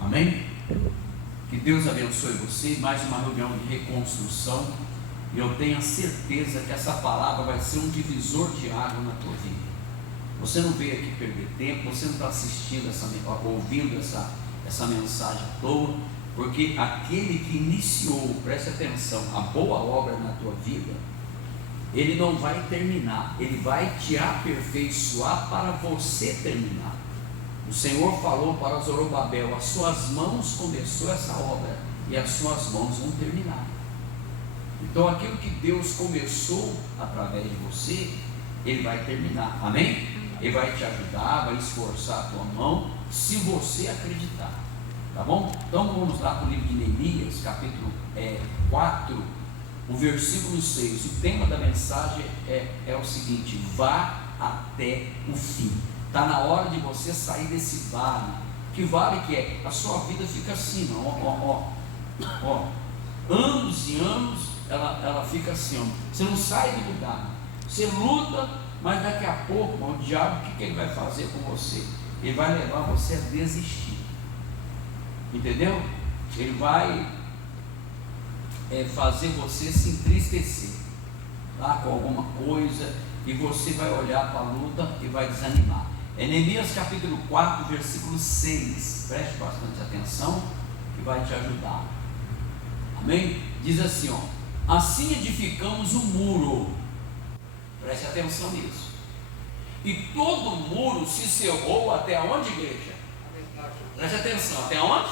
Amém? Que Deus abençoe você. Mais uma reunião de reconstrução. E eu tenho a certeza que essa palavra vai ser um divisor de água na tua vida. Você não veio aqui perder tempo, você não está assistindo, ouvindo essa mensagem à toa, porque aquele que iniciou, preste atenção, a boa obra na tua vida, ele não vai terminar, ele vai te aperfeiçoar para você terminar. O Senhor falou para Zorobabel: as suas mãos começou essa obra e as suas mãos vão terminar. Então aquilo que Deus começou através de você, Ele vai terminar, amém? Ele vai te ajudar, vai esforçar a tua mão, se você acreditar, tá bom? Então vamos lá para o livro de Neemias, capítulo 4, o versículo 6. O tema da mensagem é o seguinte: vá até o fim. Está na hora de você sair desse vale. Que vale que é? A sua vida fica assim, ó. Anos e anos ela fica assim, ó. Você não sai do lugar. Você luta, mas daqui a pouco, o diabo, o que ele vai fazer com você? Ele vai levar você a desistir. Entendeu? Ele vai fazer você se entristecer, tá? Com alguma coisa, e você vai olhar para a luta e vai desanimar. Neemias capítulo 4, versículo 6. Preste bastante atenção, que vai te ajudar. Amém? Diz assim, ó: assim edificamos o muro. Preste atenção nisso. E todo o muro se cerrou até onde, igreja? Preste atenção, até onde?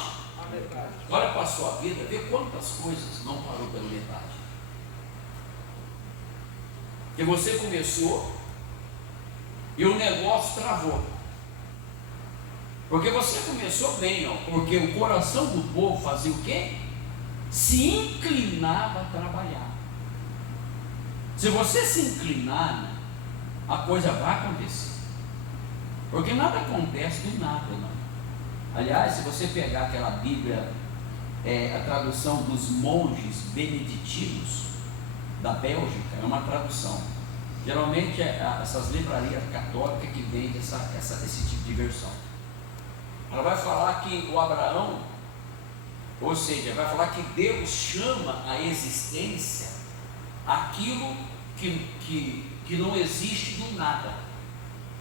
Olha para a sua vida, vê quantas coisas não parou pela metade. Que você começou e o negócio travou. Porque você começou bem, ó, porque o coração do povo fazia o quê? Se inclinava a trabalhar. Se você se inclinar, a coisa vai acontecer. Porque nada acontece do nada, não. Aliás, se você pegar aquela Bíblia, a tradução dos monges beneditinos da Bélgica, é uma tradução. Geralmente essas livrarias católicas que vendem esse tipo de versão. Ela vai falar que o Abraão, ou seja, vai falar que Deus chama a existência aquilo que não existe do nada.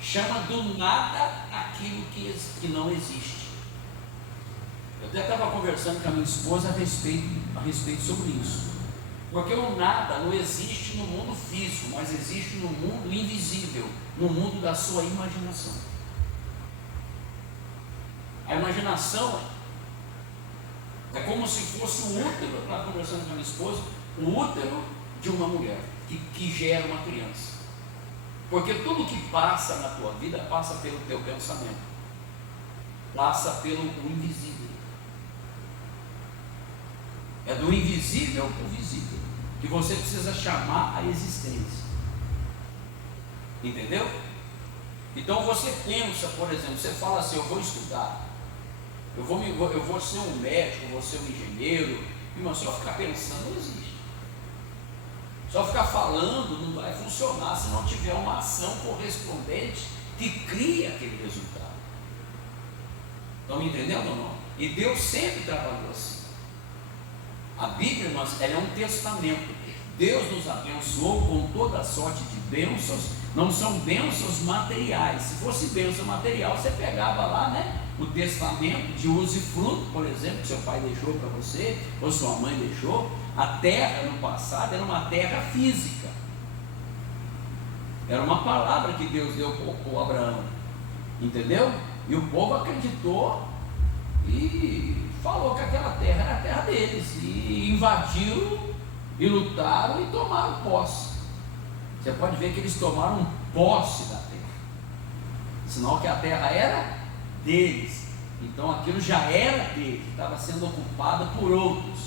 Chama do nada aquilo que não existe. Eu até estava conversando com a minha esposa a respeito sobre isso. Porque o nada não existe no mundo físico, mas existe no mundo invisível, no mundo da sua imaginação. A imaginação é como se fosse o útero. Eu estava conversando com a minha esposa, o útero de uma mulher que gera uma criança. Porque tudo que passa na tua vida passa pelo teu pensamento, passa pelo invisível. É do invisível para o visível que você precisa chamar a existência. Entendeu? Então você pensa, por exemplo, você fala assim: eu vou estudar, eu vou ser um médico, eu vou ser um engenheiro. Irmão, só ficar pensando não existe. Só ficar falando não vai funcionar se não tiver uma ação correspondente que cria aquele resultado. Estão me entendendo ou não? E Deus sempre trabalhou assim. A Bíblia, irmãos, ela é um testamento. Deus nos abençoou com toda sorte de bênçãos. Não são bênçãos materiais. Se fosse bênção material, você pegava lá, né, o testamento de usufruto, por exemplo, que seu pai deixou para você, ou sua mãe deixou. A terra no passado era uma terra física. Era uma palavra que Deus deu para o Abraão. Entendeu? E o povo acreditou e falou que aquela terra era a terra deles, e invadiram e lutaram e tomaram posse. Você pode ver que eles tomaram posse da terra, sinal que a terra era deles. Então aquilo já era deles, estava sendo ocupada por outros.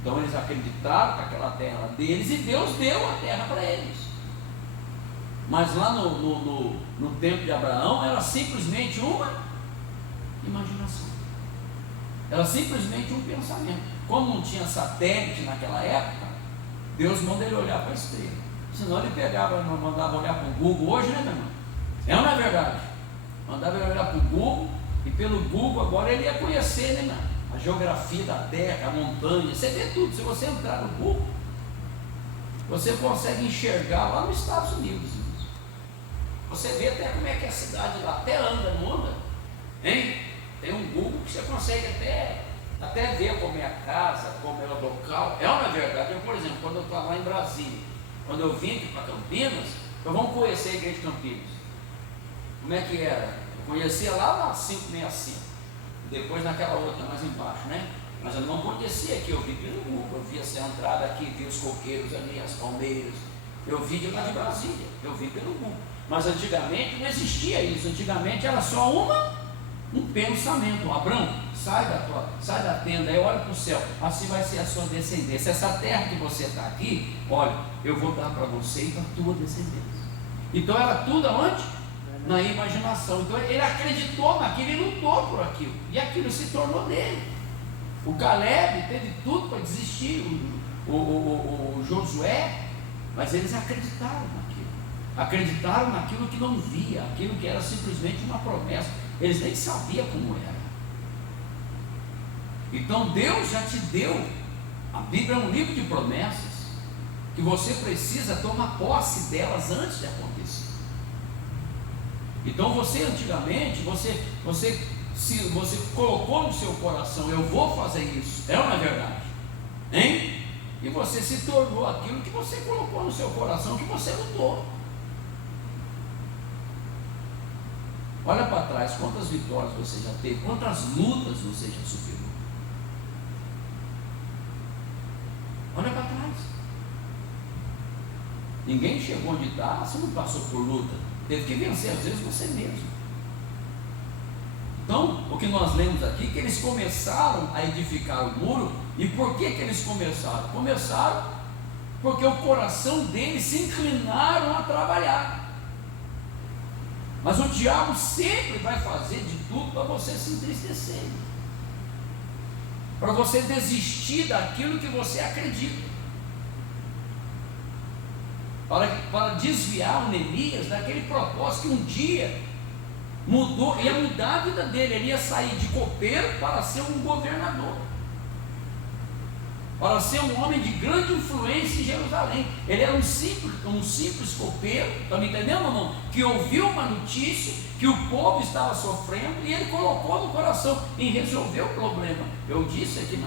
Então eles acreditaram que aquela terra era deles e Deus deu a terra para eles. Mas lá no tempo de Abraão era simplesmente uma imaginação. Era simplesmente um pensamento. Como não tinha satélite naquela época, Deus manda ele olhar para a estrela. Senão ele mandava olhar para o Google hoje, né, meu irmão? É ou não é verdade? Mandava ele olhar para o Google E pelo Google agora ele ia conhecer, né, mano? A geografia da terra, a montanha, você vê tudo. Se você entrar no Google, você consegue enxergar lá nos Estados Unidos. Você vê até como é que é a cidade lá, até anda, não anda? Hein? Tem um Google que você consegue até ver como é a casa, como é o local. É uma verdade. Eu, por exemplo, quando eu estava lá em Brasília, quando eu vim aqui para Campinas, então vamos conhecer a igreja de Campinas. Como é que era? Eu conhecia lá na 565, depois naquela outra mais embaixo, né? Mas eu não conhecia aqui, eu vi pelo Google, eu vi essa entrada aqui, vi os coqueiros ali, as palmeiras. Eu vi de lá de Brasília, eu vi pelo Google. Mas antigamente não existia isso, antigamente era só um pensamento. Abraão, sai da tenda e olha para o céu, assim vai ser a sua descendência. Essa terra que você está aqui, olha, eu vou dar para você e para a tua descendência. Então era tudo aonde? Na imaginação. Então ele acreditou naquilo e lutou por aquilo, e aquilo se tornou dele. O Caleb teve tudo para desistir, o Josué, mas eles acreditaram naquilo que não via, aquilo que era simplesmente uma promessa. Eles nem sabiam como era. Então Deus já te deu. A Bíblia é um livro de promessas que você precisa tomar posse delas antes de acontecer. Então você antigamente, se você colocou no seu coração, eu vou fazer isso, é ou não é verdade? Hein? E você se tornou aquilo que você colocou no seu coração, que você lutou. Olha para trás, quantas vitórias você já teve, quantas lutas você já superou. Olha para trás. Ninguém chegou onde está, você não passou por luta, teve que vencer às vezes você mesmo. Então, o que nós lemos aqui, que eles começaram a edificar o muro. E por que eles começaram? Começaram porque o coração deles se inclinaram a trabalhar. Mas o diabo sempre vai fazer de tudo para você se entristecer, para você desistir daquilo que você acredita, para desviar o Neemias daquele propósito que um dia mudou, ia mudar a vida dele. Ele ia sair de copeiro para ser um governador, para ser um homem de grande influência em Jerusalém. Ele era um simples copeiro, está me entendendo ou não? Que ouviu uma notícia que o povo estava sofrendo e ele colocou no coração em resolver o problema. Eu disse aqui,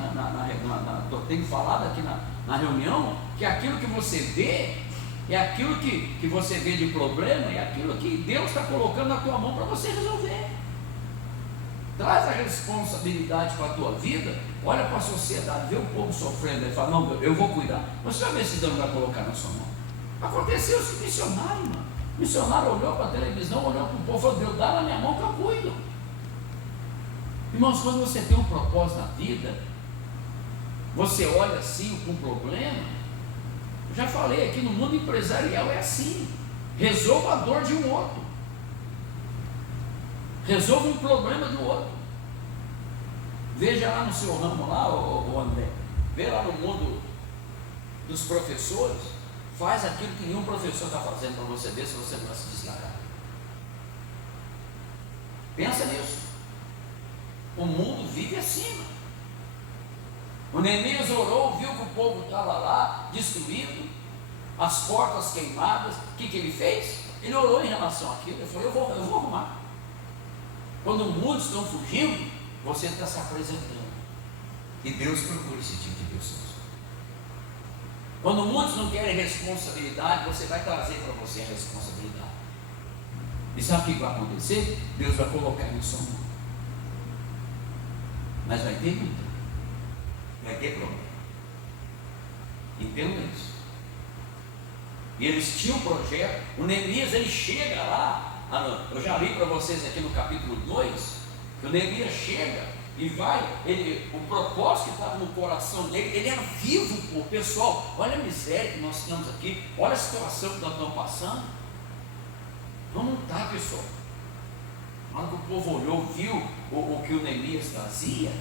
tenho falado aqui na reunião, que aquilo que você vê é aquilo que você vê de problema, é aquilo que Deus está colocando na tua mão para você resolver. Traz a responsabilidade para a tua vida. Olha para a sociedade, vê o povo sofrendo e fala, não, eu vou cuidar. Você vai ver se Deus vai colocar na sua mão. Aconteceu esse missionário, mano. O missionário olhou para a televisão, olhou para o povo e falou, Deus, dá na minha mão que eu cuido. Irmãos, quando você tem um propósito na vida, você olha assim com um problema. Eu já falei aqui, no mundo empresarial é assim. Resolva a dor de um outro. Resolva um problema do outro. Veja lá no seu ramo lá, o André, vê lá no mundo dos professores, faz aquilo que nenhum professor está fazendo para você ver se você não vai se desgarrar. Pensa nisso. O mundo vive assim. O Neemias orou, viu que o povo estava lá, destruído, as portas queimadas. O que ele fez? Ele orou em relação àquilo. Ele falou, eu vou arrumar. Quando muitos estão fugindo, você está se apresentando. E Deus procura esse tipo de pessoas. Quando muitos não querem responsabilidade, você vai trazer para você a responsabilidade. E sabe o que vai acontecer? Deus vai colocar em sua mão. Mas vai ter luta. Vai ter problema. Entenda isso. E eles tinham um projeto. O Neemias, ele chega lá. Eu já li para vocês aqui no capítulo 2, que o Neemias chega e vai, o propósito que estava no coração dele, ele era vivo, pô. Pessoal, olha a miséria que nós temos aqui, olha a situação que nós estamos passando. Vamos lutar, pessoal. Na hora que o povo olhou, viu o que o Neemias trazia,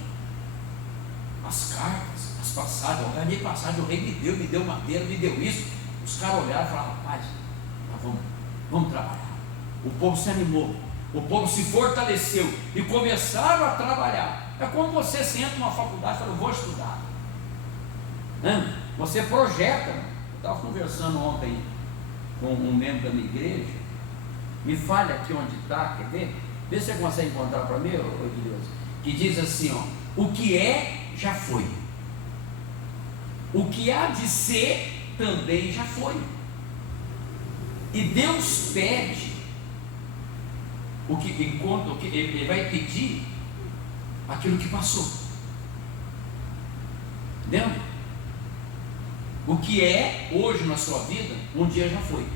as cartas, as passagens, eu ganhei passagem, o rei me deu madeira, me deu isso. Os caras olharam e falaram, rapaz, vamos trabalhar. O povo se animou. O povo se fortaleceu e começaram a trabalhar. É como você senta numa faculdade e fala, eu vou estudar. Você projeta. Eu estava conversando ontem com um membro da minha igreja. Me fale aqui onde está, quer ver? Vê se você consegue encontrar para mim, Deus. Que diz assim, ó, o que é, já foi. O que há de ser, também já foi. E Deus pede ele vai pedir aquilo que passou. Entendeu? O que é hoje na sua vida, um dia já foi.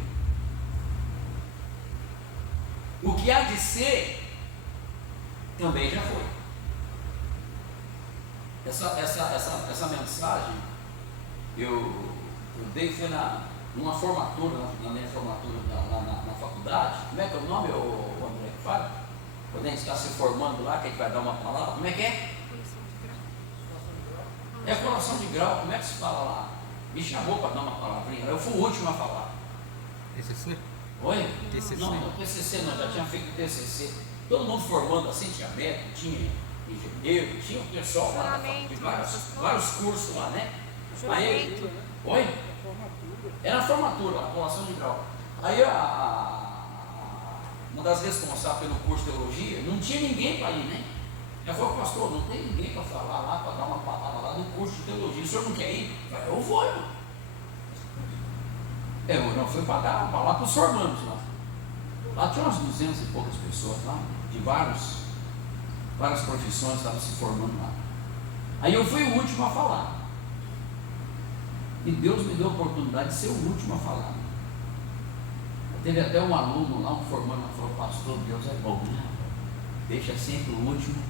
O que há de ser, também já foi. Essa mensagem eu dei foi numa formatura, na minha formatura na faculdade. Como é que é o nome, André, que fala? Quando a gente está se formando lá, que a gente vai dar uma palavra, como é que é? É colação de grau, como é que se fala lá? Me chamou para dar uma palavrinha, eu fui o último a falar. TCC? Oi? TCC. Não, TCC não, já tinha feito TCC. Todo mundo formando assim, tinha médico, tinha engenheiro, tinha o pessoal lá de vários cursos lá, né? Aí, oi? Era a formatura, a colação de grau. Aí uma das responsáveis pelo curso de teologia, não tinha ninguém para ir, né? Ela falou, pastor, não tem ninguém para falar lá, para dar uma palavra lá do curso de teologia. O senhor não quer ir? Eu falei, eu vou, irmão. Eu não fui para dar uma palavra para os formandos lá. Lá tinha umas 200 e poucas pessoas lá, de várias profissões estavam se formando lá. Aí eu fui o último a falar. E Deus me deu a oportunidade de ser o último a falar. Teve até um aluno lá, um formando, que falou, pastor, Deus é bom, né? Deixa sempre o último,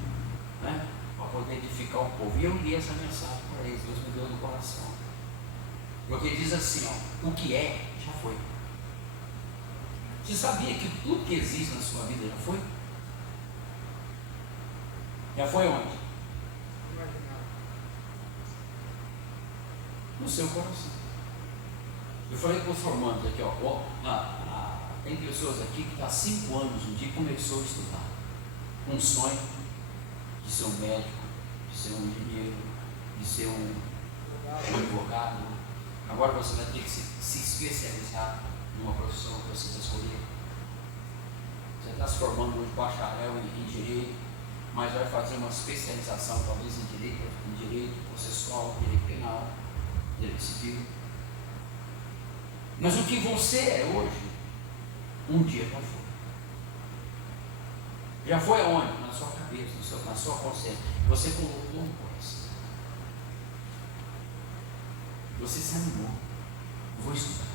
né? Para poder edificar o povo. E eu li essa mensagem para eles, Deus me deu no coração. Porque diz assim, ó, o que é, já foi. Você sabia que tudo que existe na sua vida já foi? Já foi onde? No seu coração. Eu falei para os formandos aqui, ó, tem pessoas aqui que está há 5 anos um dia começou a estudar, com um sonho de ser um médico, de ser um engenheiro, de ser um advogado. Agora você vai ter que se especializar numa profissão que você escolher. Você está se formando hoje bacharel em direito, mas vai fazer uma especialização talvez em direito processual, direito penal, direito civil. Mas o que você é hoje, um dia já foi. Já foi aonde? Na sua cabeça, na sua consciência. Você colocou no coração. Você se animou. Eu vou estudar.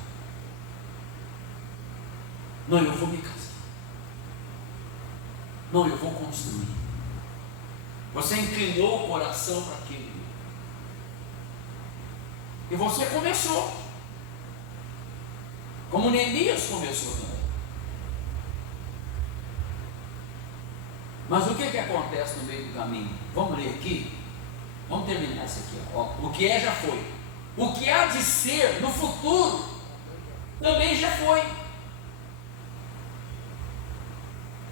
Não, eu vou me casar. Não, eu vou construir. Você inclinou o coração para aquilo. E você começou. Como Neemias começou também. Mas o que acontece no meio do caminho? Vamos ler aqui? Vamos terminar isso aqui. Ó. O que é, já foi. O que há de ser no futuro, também já foi.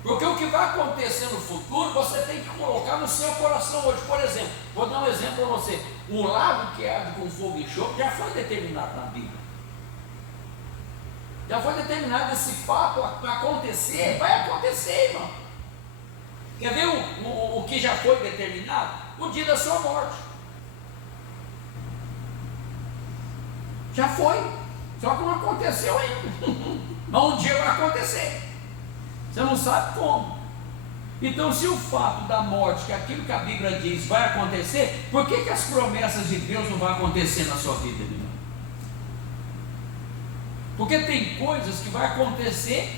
Porque o que vai acontecer no futuro, você tem que colocar no seu coração hoje. Por exemplo, vou dar um exemplo para você. O lago que arde com fogo e enxofre já foi determinado na Bíblia. Já foi determinado esse fato para acontecer, vai acontecer, irmão. Quer ver o que já foi determinado? O dia da sua morte. Já foi, só que não aconteceu ainda. Mas um dia vai acontecer. Você não sabe como. Então, se o fato da morte, que aquilo que a Bíblia diz vai acontecer, por que as promessas de Deus não vão acontecer na sua vida, irmão? Porque tem coisas que vai acontecer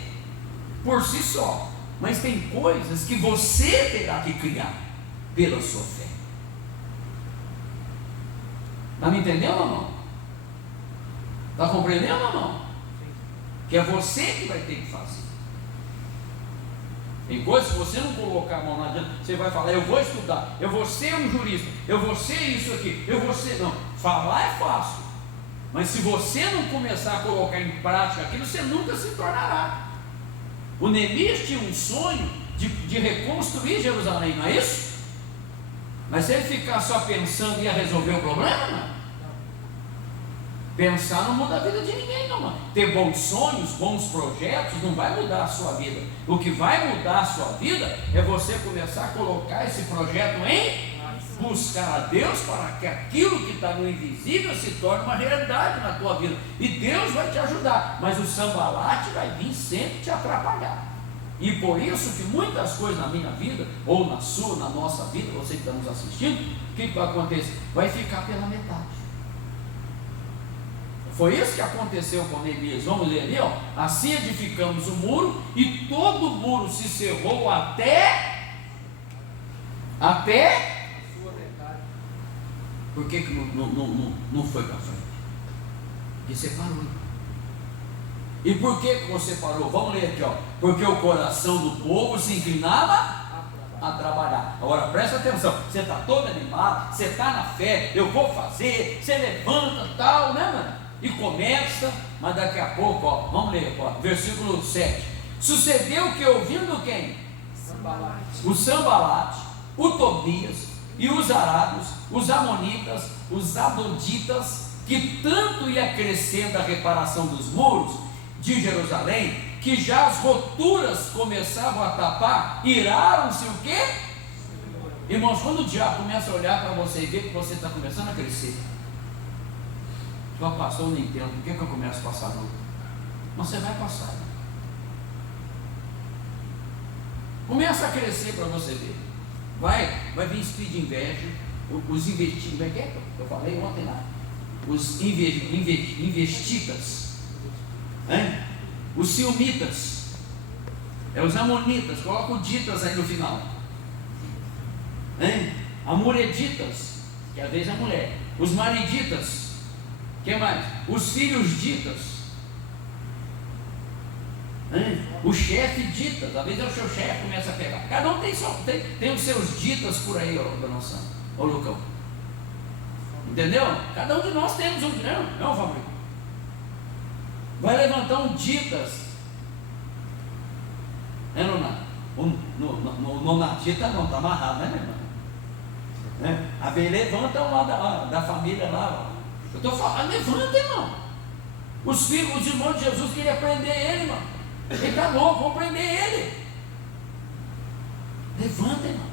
por si só, mas tem coisas que você terá que criar pela sua fé. Está me entendendo ou não? Está compreendendo ou não? Que é você que vai ter que fazer. Tem coisas que você não colocar a mão na diante, você vai falar, eu vou estudar, eu vou ser um jurista, eu vou ser isso aqui, eu vou ser. Não, falar é fácil. Mas se você não começar a colocar em prática aquilo, você nunca se tornará. O Neemias tinha um sonho de reconstruir Jerusalém, não é isso? Mas se ele ficar só pensando, ia resolver o problema, não? Pensar não muda a vida de ninguém, não, mano. Ter bons sonhos, bons projetos, não vai mudar a sua vida. O que vai mudar a sua vida é você começar a colocar esse projeto em buscar a Deus para que aquilo que está no invisível se torne uma realidade na tua vida. E Deus vai te ajudar, mas o sambalate vai vir sempre te atrapalhar. E por isso que muitas coisas na minha vida, ou na sua, na nossa vida, você que está nos assistindo, o que vai acontecer? Vai ficar pela metade. Foi isso que aconteceu com Neemias. Vamos ler ali, ó. Assim edificamos o muro, e todo o muro se cerrou até a sua metade. Por que não foi para frente? Porque você parou. E por que você parou? Vamos ler aqui, ó. Porque o coração do povo se inclinava a trabalhar. Agora presta atenção, você está todo animado, você está na fé, eu vou fazer, você levanta tal, né, mano? E começa, mas daqui a pouco, ó, vamos ler, ó, versículo 7. Sucedeu que ouvindo quem? O Sambalate, o Tobias e os Arados, os Amonitas, os Adonitas, que tanto ia crescendo a reparação dos muros de Jerusalém, que já as roturas começavam a tapar, iraram-se o quê? Irmãos, quando o diabo começa a olhar para você e ver que você está começando a crescer, já passou, não entendo, por que eu começo a passar luta? Mas você vai passar. Começa a crescer para você ver. Vai vir espírito de inveja, os investidos, como é que é? Eu falei ontem lá. Os investidas, os ciumitas, os amonitas, coloca o ditas aí no final. Amoreditas, que às vezes é mulher, os mariditas. O que mais? Os filhos ditas, o chefe ditas, às vezes é o seu chefe que começa a pegar. Cada um tem os seus ditas por aí, ó, noção, ó Lucão. Entendeu? Cada um de nós temos um, não, Fabrício? Vai levantar um ditas, no natita não, está amarrado, né, meu irmão? A vez levanta lá da família lá, ó. Eu estou falando, levanta, irmão. Os irmãos de Jesus queriam prender ele, irmão. Ele está louco, vão prender ele. Levanta, irmão.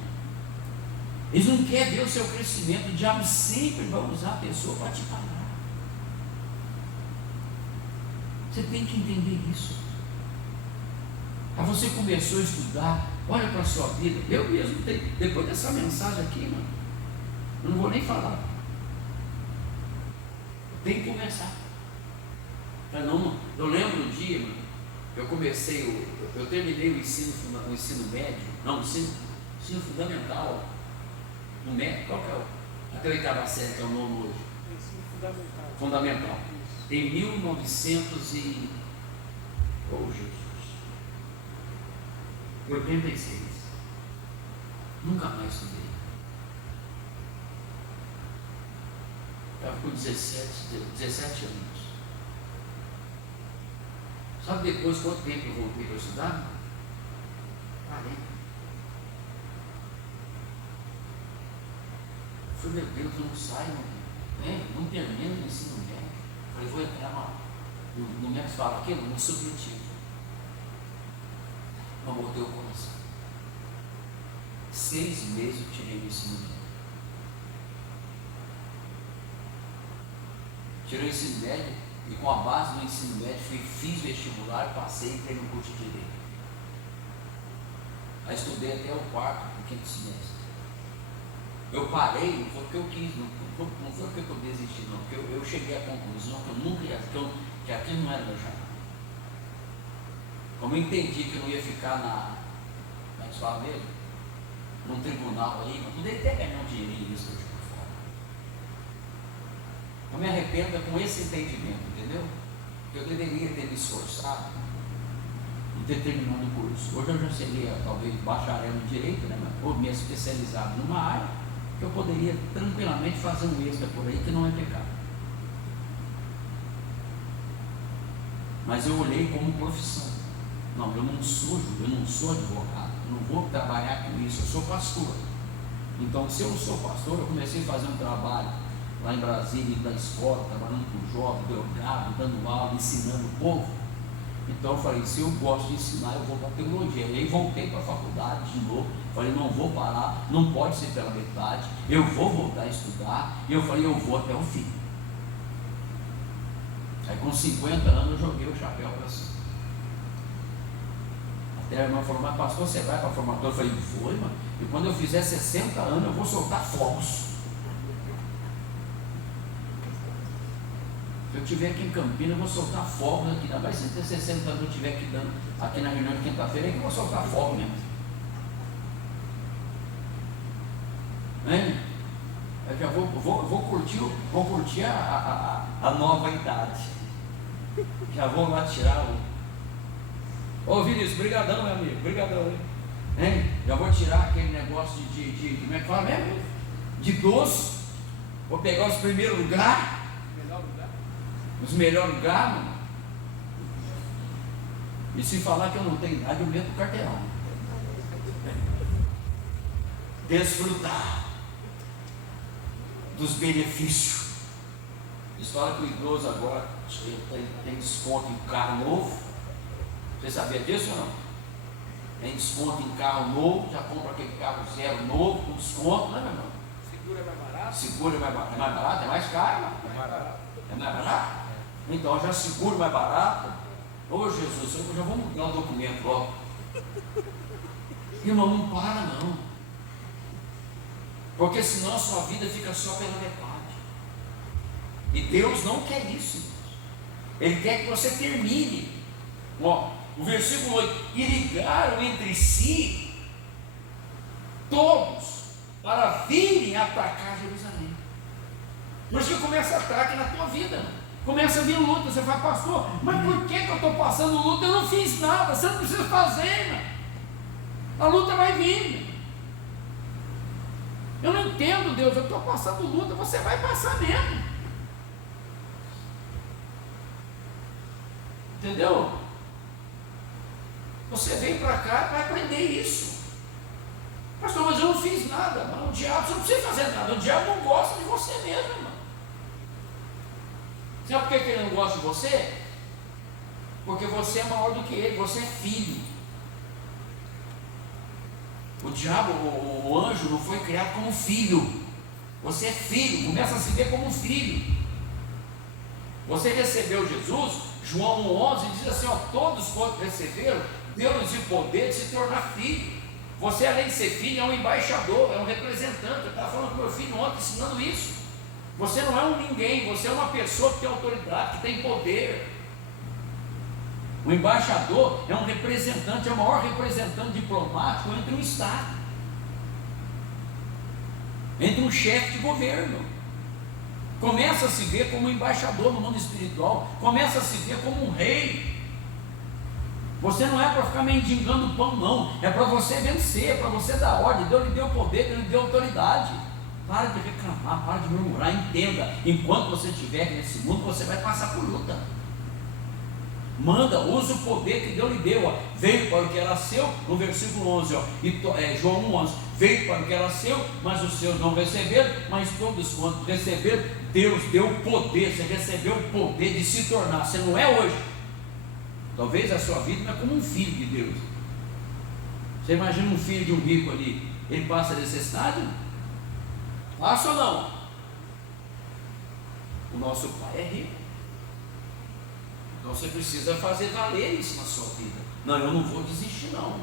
Eles não querem ver o seu crescimento. O diabo sempre vai usar a pessoa para te parar. Você tem que entender isso. Aí você começou a estudar, olha para a sua vida. Eu mesmo tenho, depois dessa mensagem aqui, mano, eu não vou nem falar. Tem que conversar. Eu lembro um dia, mano, eu terminei o ensino médio, não, o ensino fundamental, no médio, qual que é até a oitava série, que é o nono hoje? Ensino fundamental. Em 1986. 86. Nunca mais estudei. Estava com 17 anos. Sabe depois quanto tempo eu voltei para estudar? 40. Eu falei, meu Deus, eu não saio, não termino o ensino médio. Eu falei, vou entrar no médico fala aqui, no supletivo. Não botei o coração. 6 meses eu tirei o ensino médio. Tirei o ensino médio e com a base do ensino médio fiz vestibular, passei e entrei no curso de Direito. Aí estudei até o 4º, o 5º semestre. Eu parei, não foi porque eu quis, não foi porque eu desisti, não, porque eu cheguei à conclusão que eu nunca ia, que aquilo não era meu chamado. Como eu entendi que eu não ia ficar na escola mesmo, num tribunal aí, mas poderia até ganhar um dinheirinho nisso de por fora. Eu me arrependo com esse entendimento, entendeu? Eu deveria ter me esforçado e ter terminado o curso. Hoje eu já seria talvez bacharel em direito, né? Ou me especializado numa área que eu poderia tranquilamente fazer um extra por aí que não é pecado. Mas eu olhei como profissão. Não, eu não sou advogado, eu não vou trabalhar com isso, eu sou pastor. Então, se eu sou pastor, eu comecei a fazer um trabalho lá em Brasília, da escola, trabalhando com jovens, dando aula, ensinando o povo. Então eu falei, se eu gosto de ensinar, eu vou para a teologia. E aí voltei para a faculdade de novo, falei, não vou parar, não pode ser pela metade, eu vou voltar a estudar. E eu falei, eu vou até o fim. Aí com 50 anos eu joguei o chapéu para cima. Até a irmã falou, mas pastor, você vai para a formatura? Eu falei, vou, irmã. E quando eu fizer 60 anos, eu vou soltar fogos. Se eu estiver aqui em Campinas, eu vou soltar fogos aqui. Ainda mais se ter 60 anos eu estiver aqui, aqui na reunião de quinta-feira, aí que eu vou soltar fogo mesmo. Hein? Eu já vou curtir a nova idade. Já vou lá tirar o... Ô Vinícius, brigadão, meu amigo, brigadão, hein? Já vou tirar aquele negócio de como é que fala mesmo? De doce. Vou pegar os primeiros lugares. Os melhores lugares, mano. E se falar que eu não tenho idade, eu meto o carteirão. Desfrutar dos benefícios. Eles falam que o idoso agora tem desconto em carro novo. Você sabia disso ou não? Tem desconto em carro novo, já compra aquele carro zero novo com desconto, né, meu irmão? Seguro é mais barato? Seguro é mais barato, é mais caro, mano. É mais barato. É mais barato? Então já seguro mais barato. Ô Jesus, eu já vou mudar o documento logo. Irmão, não para não. Porque senão a sua vida fica só pela metade. E Deus não quer isso, irmãos. Ele quer que você termine. Ó, o versículo 8: e ligaram entre si todos para virem atacar Jerusalém. Por isso que começa ataque na tua vida. Começa a vir luta. Você fala, pastor, mas por que eu estou passando luta? Eu não fiz nada. Você não precisa fazer, irmão. A luta vai vir. Eu não entendo, Deus. Eu estou passando luta. Você vai passar mesmo. Entendeu? Você vem para cá para aprender isso. Pastor, mas eu não fiz nada. Mas o diabo, você não precisa fazer nada. O diabo não gosta de você mesmo, irmão. Sabe por que ele não gosta de você? Porque você é maior do que ele, você é filho. O diabo, o anjo, não foi criado como filho. Você é filho, começa a se ver como filho. Você recebeu Jesus, João 1,11 diz assim, ó, todos quantos receberam, deu-lhes o poder de se tornar filho. Você, além de ser filho, é um embaixador, é um representante. Eu estava falando com meu filho ontem, ensinando isso. Você não é um ninguém, você é uma pessoa que tem autoridade, que tem poder. O embaixador é um representante, é o maior representante diplomático entre um Estado, entre um chefe de governo. Começa a se ver como embaixador no mundo espiritual, começa a se ver como um rei. Você não é para ficar mendigando pão, não, é para você vencer, é para você dar ordem. Deus lhe deu poder, Deus lhe deu autoridade. Para de reclamar, para de murmurar, entenda, enquanto você estiver nesse mundo, você vai passar por luta. Manda, usa o poder que Deus lhe deu, ó. Veio para o que era seu, no versículo 11, ó, João 1,11, veio para o que era seu, mas os seus não receberam, mas todos quantos receberam, Deus deu o poder, você recebeu o poder de se tornar, você não é hoje, talvez a sua vida não é como um filho de Deus. Você imagina um filho de um rico ali, ele passa necessidade? Passa ou não? O nosso pai é rico. Então você precisa fazer valer isso na sua vida. Não, eu não vou desistir não.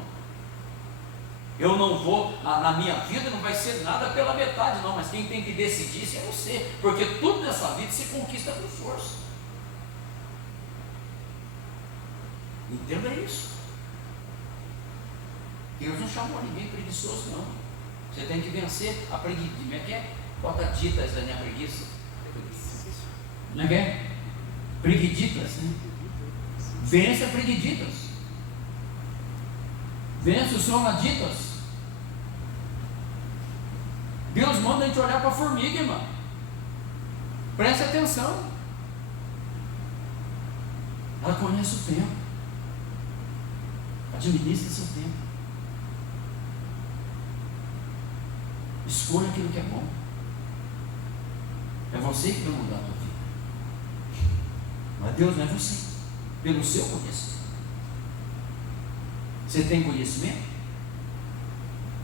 Eu não vou, na minha vida não vai ser nada pela metade não, mas quem tem que decidir isso é você, porque tudo nessa vida se conquista com força. Entenda isso. Deus não chamou ninguém preguiçoso não. Você tem que vencer a preguiça. Como é que é? Bota ditas na minha preguiça. Como é que é? Preguiditas, né? Vence a preguiditas. Vence os sonaditas. Deus manda a gente olhar para a formiga, irmão. Preste atenção. Ela conhece o tempo. Administre seu tempo. Escolha aquilo que é bom. É você que vai mudar a tua vida. Mas Deus não é você. Pelo seu conhecimento. Você tem conhecimento?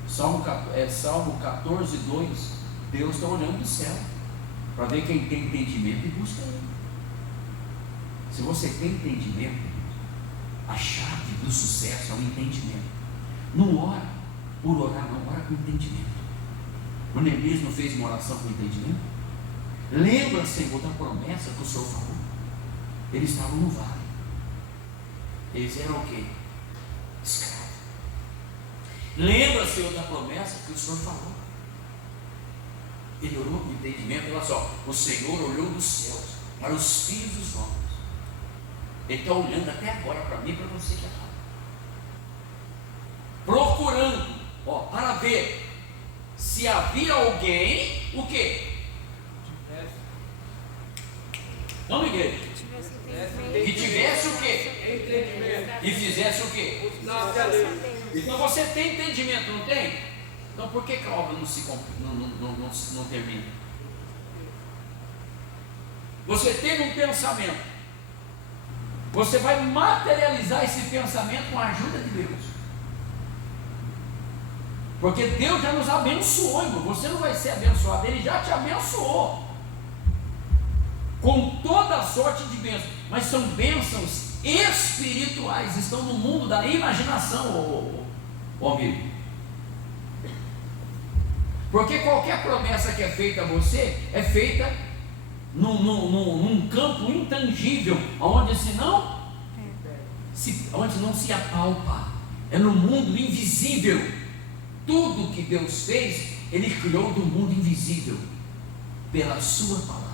Salmo 14, 2. Deus está olhando do céu para ver quem tem entendimento e busca Ele. Se você tem entendimento, a chave do sucesso é o entendimento. Não ora por orar, não, ora com entendimento. O Neemias não fez uma oração com entendimento? Lembra, Senhor, da promessa que o Senhor falou? Eles estavam no vale. Eles eram o quê? Escravos. Lembra, Senhor, da promessa que o Senhor falou? Ele orou com entendimento. Olha só, o Senhor olhou dos céus para os filhos dos homens. Ele está olhando até agora para mim e para você que é lá. Procurando, para ver se havia alguém, o quê? Não, igreja. Que tivesse o quê? E fizesse o quê? Então você tem entendimento, não tem? Então por que a obra não termina? Você teve um pensamento. Você vai materializar esse pensamento com a ajuda de Deus. Porque Deus já nos abençoou, irmão. Você não vai ser abençoado, Ele já te abençoou com toda a sorte de bênçãos. Mas são bênçãos espirituais, estão no mundo da imaginação, amigo. Porque qualquer promessa que é feita a você é feita num campo intangível, onde não se apalpa, é no mundo invisível. Tudo que Deus fez, Ele criou do mundo invisível, pela sua palavra.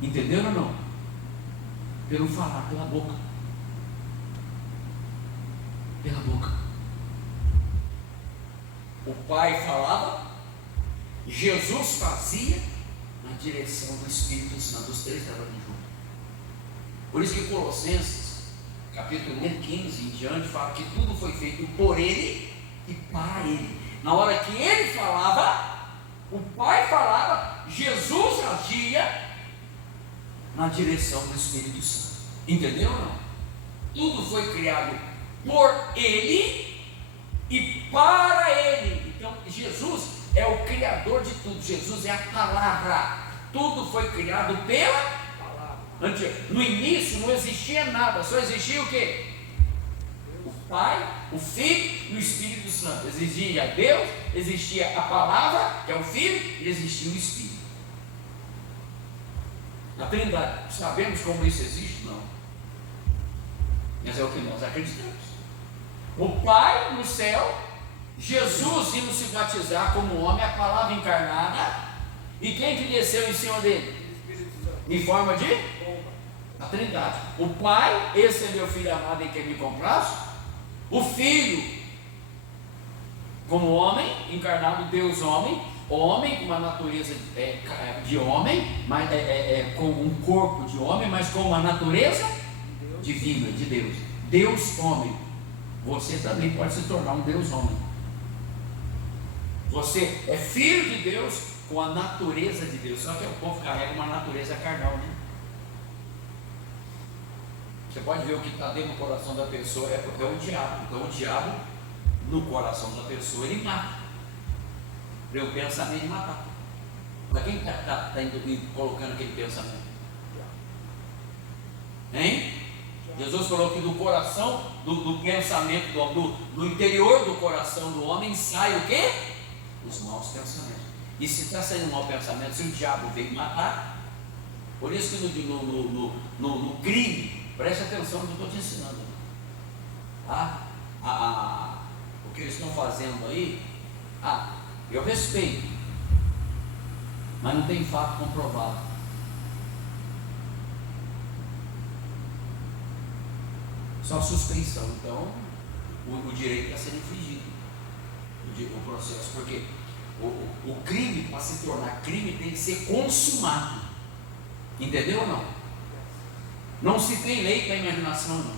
Entenderam ou não? Pelo falar, pela boca. Pela boca. O Pai falava, Jesus fazia na direção do Espírito Santo. Os três estavam juntos. Por isso que Colossenses, capítulo 1, 15 em diante, fala que tudo foi feito por Ele e para Ele. Na hora que Ele falava, o Pai falava, Jesus agia na direção do Espírito Santo. Entendeu ou não? Tudo foi criado por Ele e para Ele. Então Jesus é o Criador de tudo. Jesus é a palavra. Tudo foi criado pela palavra. No início não existia nada, só existia o quê? O Pai, o Filho e o Espírito Santo. Existia Deus, existia a palavra, que é o Filho, e existia o Espírito. A Trindade, sabemos como isso existe? Não. Mas é o que nós acreditamos. O Pai no céu, Jesus indo se batizar como homem, a palavra encarnada, e quem que desceu em cima dele? Em forma de? A Trindade. O Pai, esse é meu filho amado em quem me compraz. O Filho, como homem, encarnado, Deus homem, homem com uma natureza de homem, mas com um corpo de homem, mas com uma natureza divina, de Deus. Deus homem. Você também pode se tornar um Deus homem. Você é filho de Deus com a natureza de Deus. Só que o povo carrega uma natureza carnal, né? Você pode ver o que está dentro do coração da pessoa é o diabo. Então o diabo no coração da pessoa ele mata. O pensamento de matar. Mas quem está colocando aquele pensamento? Hein? Jesus falou que do coração, do pensamento do homem, do interior do coração do homem sai o quê? Os maus pensamentos. E se está saindo um mau pensamento, se o diabo veio matar, por isso que no crime, preste atenção no que eu estou te ensinando. O que eles estão fazendo aí, eu respeito, mas não tem fato comprovado. Só suspeição. Então o direito está sendo infringido, o processo, porque o crime, para se tornar crime, tem que ser consumado. Entendeu ou não? Não se tem lei para a imaginação, não.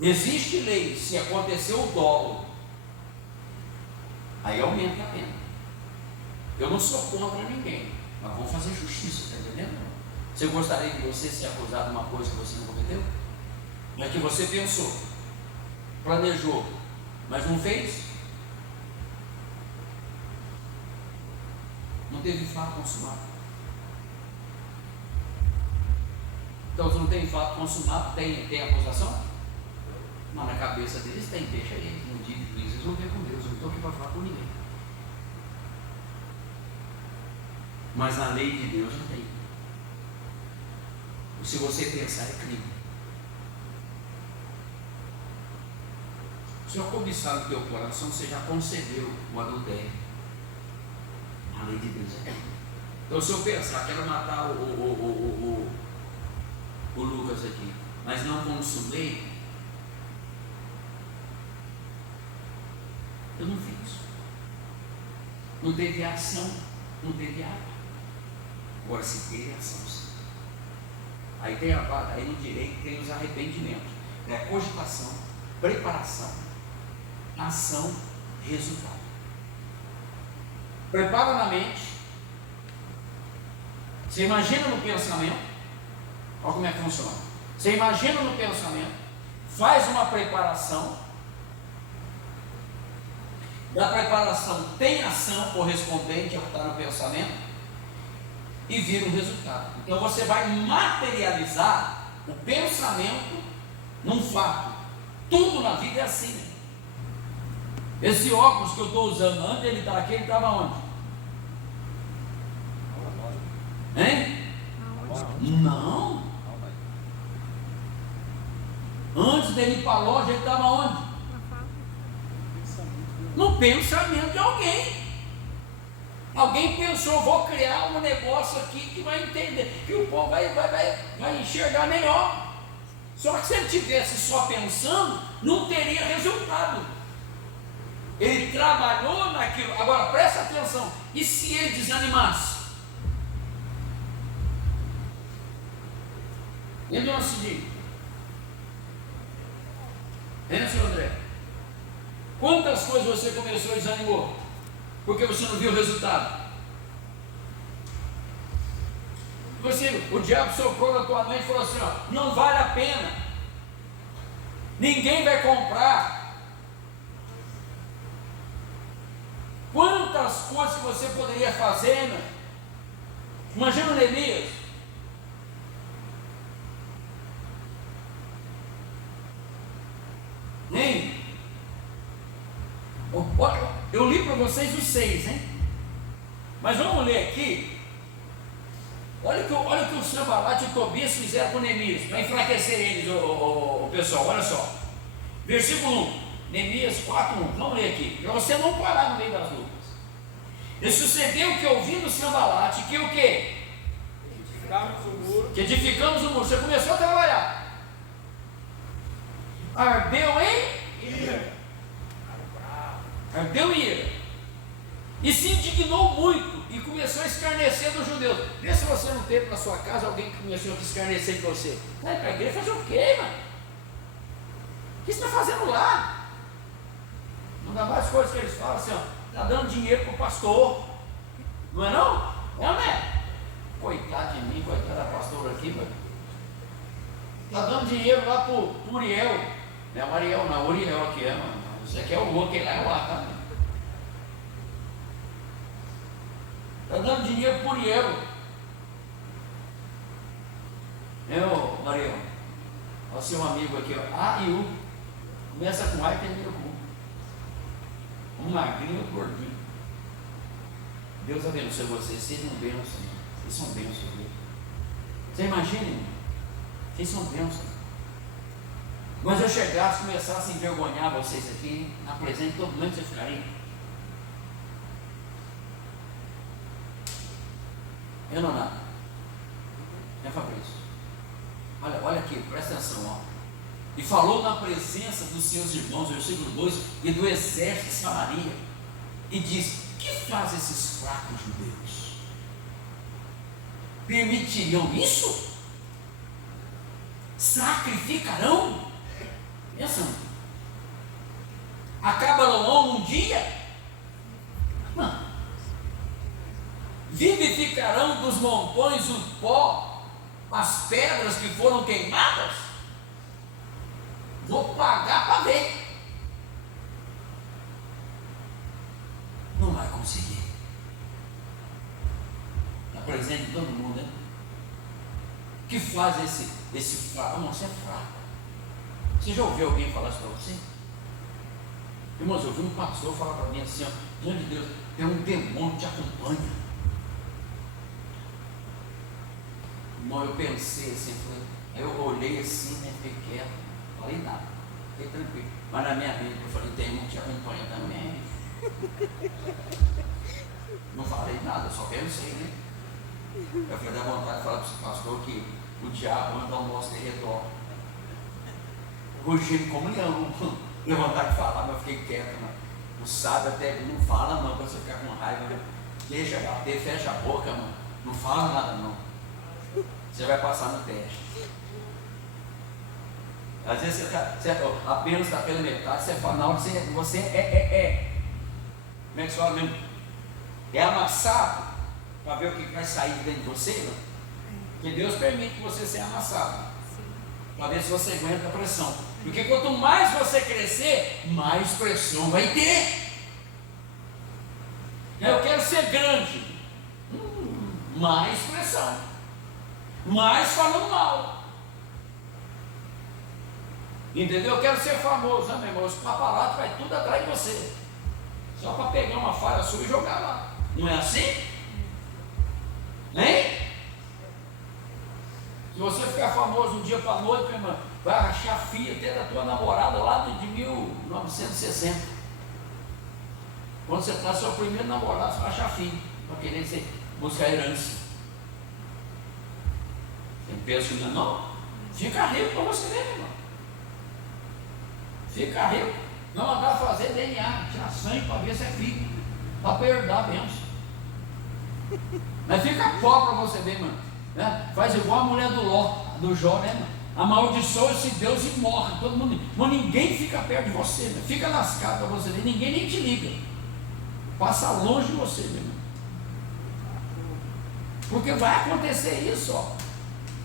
Existe lei se aconteceu o dolo, aí aumenta a pena. Eu não sou contra ninguém, mas vamos fazer justiça, está entendendo? Você gostaria de você ser acusado de uma coisa que você não cometeu? Mas que você pensou, planejou, mas não fez? Não teve fato consumado. Então, se não tem fato consumado, tem acusação? Mas na cabeça deles tem, deixa aí, no dia de juízo resolver com Deus. Eu não estou aqui para falar com ninguém. Mas na lei de Deus não tem. Se você pensar, é crime. Se eu cobiçar no teu coração, você já concedeu o adultério. A lei de Deus é crime. Então, se eu pensar, quero matar o Lucas aqui, mas não consumei, eu não fiz. Não teve ação, não teve ato. Agora, se teve ação, sim. Aí tem aí no direito tem os arrependimentos, né? Cogitação, preparação, ação, resultado. Prepara na mente. Você imagina no pensamento. Olha como é que funciona. Você imagina no pensamento, faz uma preparação. Da preparação tem ação correspondente ao que está no pensamento e vira um resultado. Então você vai materializar o pensamento num fato. Tudo na vida é assim, né? Esse óculos que eu estou usando, antes ele estava aqui, ele estava onde? Hein? Não. Antes dele ir para a loja, ele estava onde? No pensamento de alguém. Alguém pensou, vou criar um negócio aqui que vai entender, que o povo vai enxergar melhor. Só que se ele estivesse só pensando, não teria resultado. Ele trabalhou naquilo. Agora presta atenção, e se ele desanimasse? Entendeu o seguinte? Senhor André? Quantas coisas você começou e desanimou? Porque você não viu o resultado. O diabo soprou na tua mente e falou assim, ó, não vale a pena. Ninguém vai comprar. Quantas coisas que você poderia fazer, né? Imagina o Neemias. Hein? Eu li para vocês os 6, hein? Mas vamos ler aqui. Olha o que o Sanbalate e o Tobias fizeram com Neemias, para enfraquecer eles, o pessoal. Olha só. Versículo 1, Neemias 4:1. Vamos ler aqui, para você não parar no meio das lutas. E sucedeu que, ouvindo o Sanbalate, que o quê? Edificamos o muro. Que edificamos o muro. Você começou a trabalhar. Ardeu em Ira. Ardeu em ira. E se indignou muito e começou a escarnecer dos judeus. Vê se você não teve na sua casa alguém que começou a escarnecer de você. Vai para a igreja fazer o quê, mano? O que você está fazendo lá? Não dá mais coisas que eles falam assim, ó. Está dando dinheiro para o pastor. Não é não? É, não é? Coitado de mim, coitado da pastora aqui, mano. Está dando dinheiro lá para o Uriel. Não é o Ariel, não, o Uriel aqui é, mano. Você quer o outro, aquele lá é lá, tá? Está dando dinheiro para o Uriel. Eu, Mariel, olha o seu amigo aqui, ó. A e U. Começa com A e termina com U. Um magrinho e outro gordinho. Deus abençoe vocês, sejam bênçãos. Vocês são bênçãos, viu? Você imagina, irmão? Vocês são bênçãos. Mas eu chegasse e começasse a envergonhar vocês aqui, na presença de todo mundo, vocês ficariam. Eu não nada. É, Fabrício? Olha aqui, presta atenção, ó. E falou na presença dos seus irmãos, versículo 2, e do exército de Samaria, e disse: que fazem esses fracos judeus? permitiriam isso? Sacrificarão? Pensa, acaba Lomão num dia? Não. Vivificarão dos montões o pó, as pedras que foram queimadas? Vou pagar para ver. Não vai conseguir. Está presente de todo mundo, né? Que faz esse fraco? Não, você é fraco. Você já ouviu alguém falar isso para você? Irmãos, eu ouvi um pastor falar para mim assim, ó, diante de Deus, tem um demônio que te acompanha. Irmão, eu pensei assim, eu olhei assim, né, fiquei quieto, não falei nada, fiquei tranquilo. Mas na minha mente eu falei, tem um que te acompanha também. Não falei nada, só pensei, né? Eu falei, dá vontade de falar para esse pastor que o diabo anda ao nosso derredor, rugindo como leão. Deu vontade de falar, mas eu fiquei quieto. O sábio até não fala não, para você ficar com raiva. Deixa bater, fecha a boca, mano. Não fala nada não. Você vai passar no teste. Às vezes você apenas está pela metade, você fala, na hora que você como é que você fala mesmo? É amassado para ver o que vai sair de dentro de você, não? Porque Deus permite você ser amassado para ver se você aguenta a pressão. Porque quanto mais você crescer, mais pressão vai ter. Eu quero ser grande, mais pressão, mais falando mal. Entendeu? Eu quero ser famoso, né, meu irmão? Os paparazzi vai tudo atrás de você, só para pegar uma falha sua e jogar lá. Não é assim? Hein? Se você ficar famoso um dia para a noite, meu irmão, vai achar filha até da tua namorada lá de 1960. Quando você está seu primeiro namorado, você vai achar filho, para querer buscar herança. Você pensa que não? Fica rico para você ver, meu irmão. Fica rico. Não andar a fazer DNA, tirar sangue para ver se é filho, para perder a bênção. Mas fica pobre para você ver, mano. Né? Faz igual a mulher do Jó, né, mano? Amaldiçoa esse Deus e morre. Todo mundo, mas ninguém fica perto de você, né? Fica lascado para você ver, ninguém nem te liga. Passa longe de você, meu irmão. Porque vai acontecer isso, ó.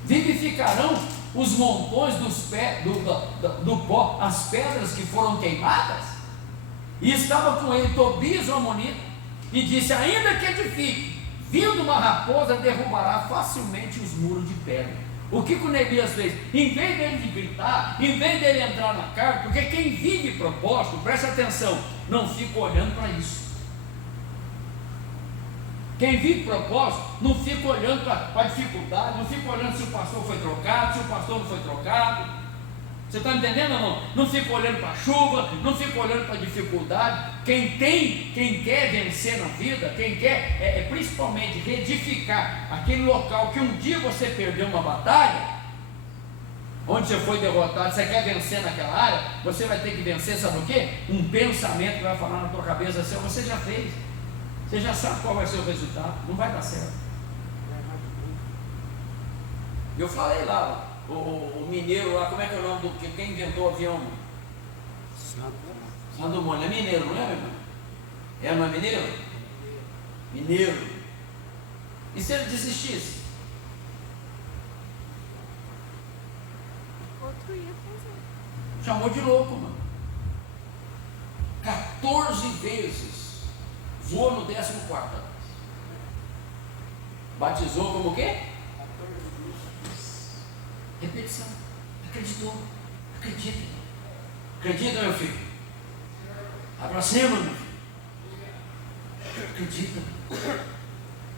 Vivificarão os montões do pó, as pedras que foram queimadas. E estava com ele Tobias, o amonita, e disse: ainda que edifique, vindo uma raposa, derrubará facilmente os muros de pedra. O que o Neemias fez? Em vez dele de gritar, em vez dele entrar na carga, porque quem vive propósito, presta atenção, não fica olhando para isso. Quem vive propósito, não fica olhando para a dificuldade, não fica olhando se o pastor foi trocado, se o pastor não foi trocado. Você está entendendo ou não? Não fica olhando para a chuva, não fica olhando para a dificuldade. Quem quer vencer na vida, quem quer principalmente reedificar aquele local que um dia você perdeu uma batalha, onde você foi derrotado, você quer vencer naquela área, você vai ter que vencer, sabe o quê? Um pensamento que vai falar na tua cabeça assim: você já fez, você já sabe qual vai ser o resultado, não vai dar certo. Eu falei lá, o mineiro lá, como é que é o nome do que quem inventou o avião? Santo Mônio, é mineiro, não é, meu irmão? É, não é mineiro? Mineiro. E se ele desistisse? Outro ia fazer. Chamou de louco, mano. 14 vezes voou no 14º. Batizou como o quê? Repetição. Acreditou. Acredita. Acredita, meu filho. Vai para cima, meu filho. Acredita.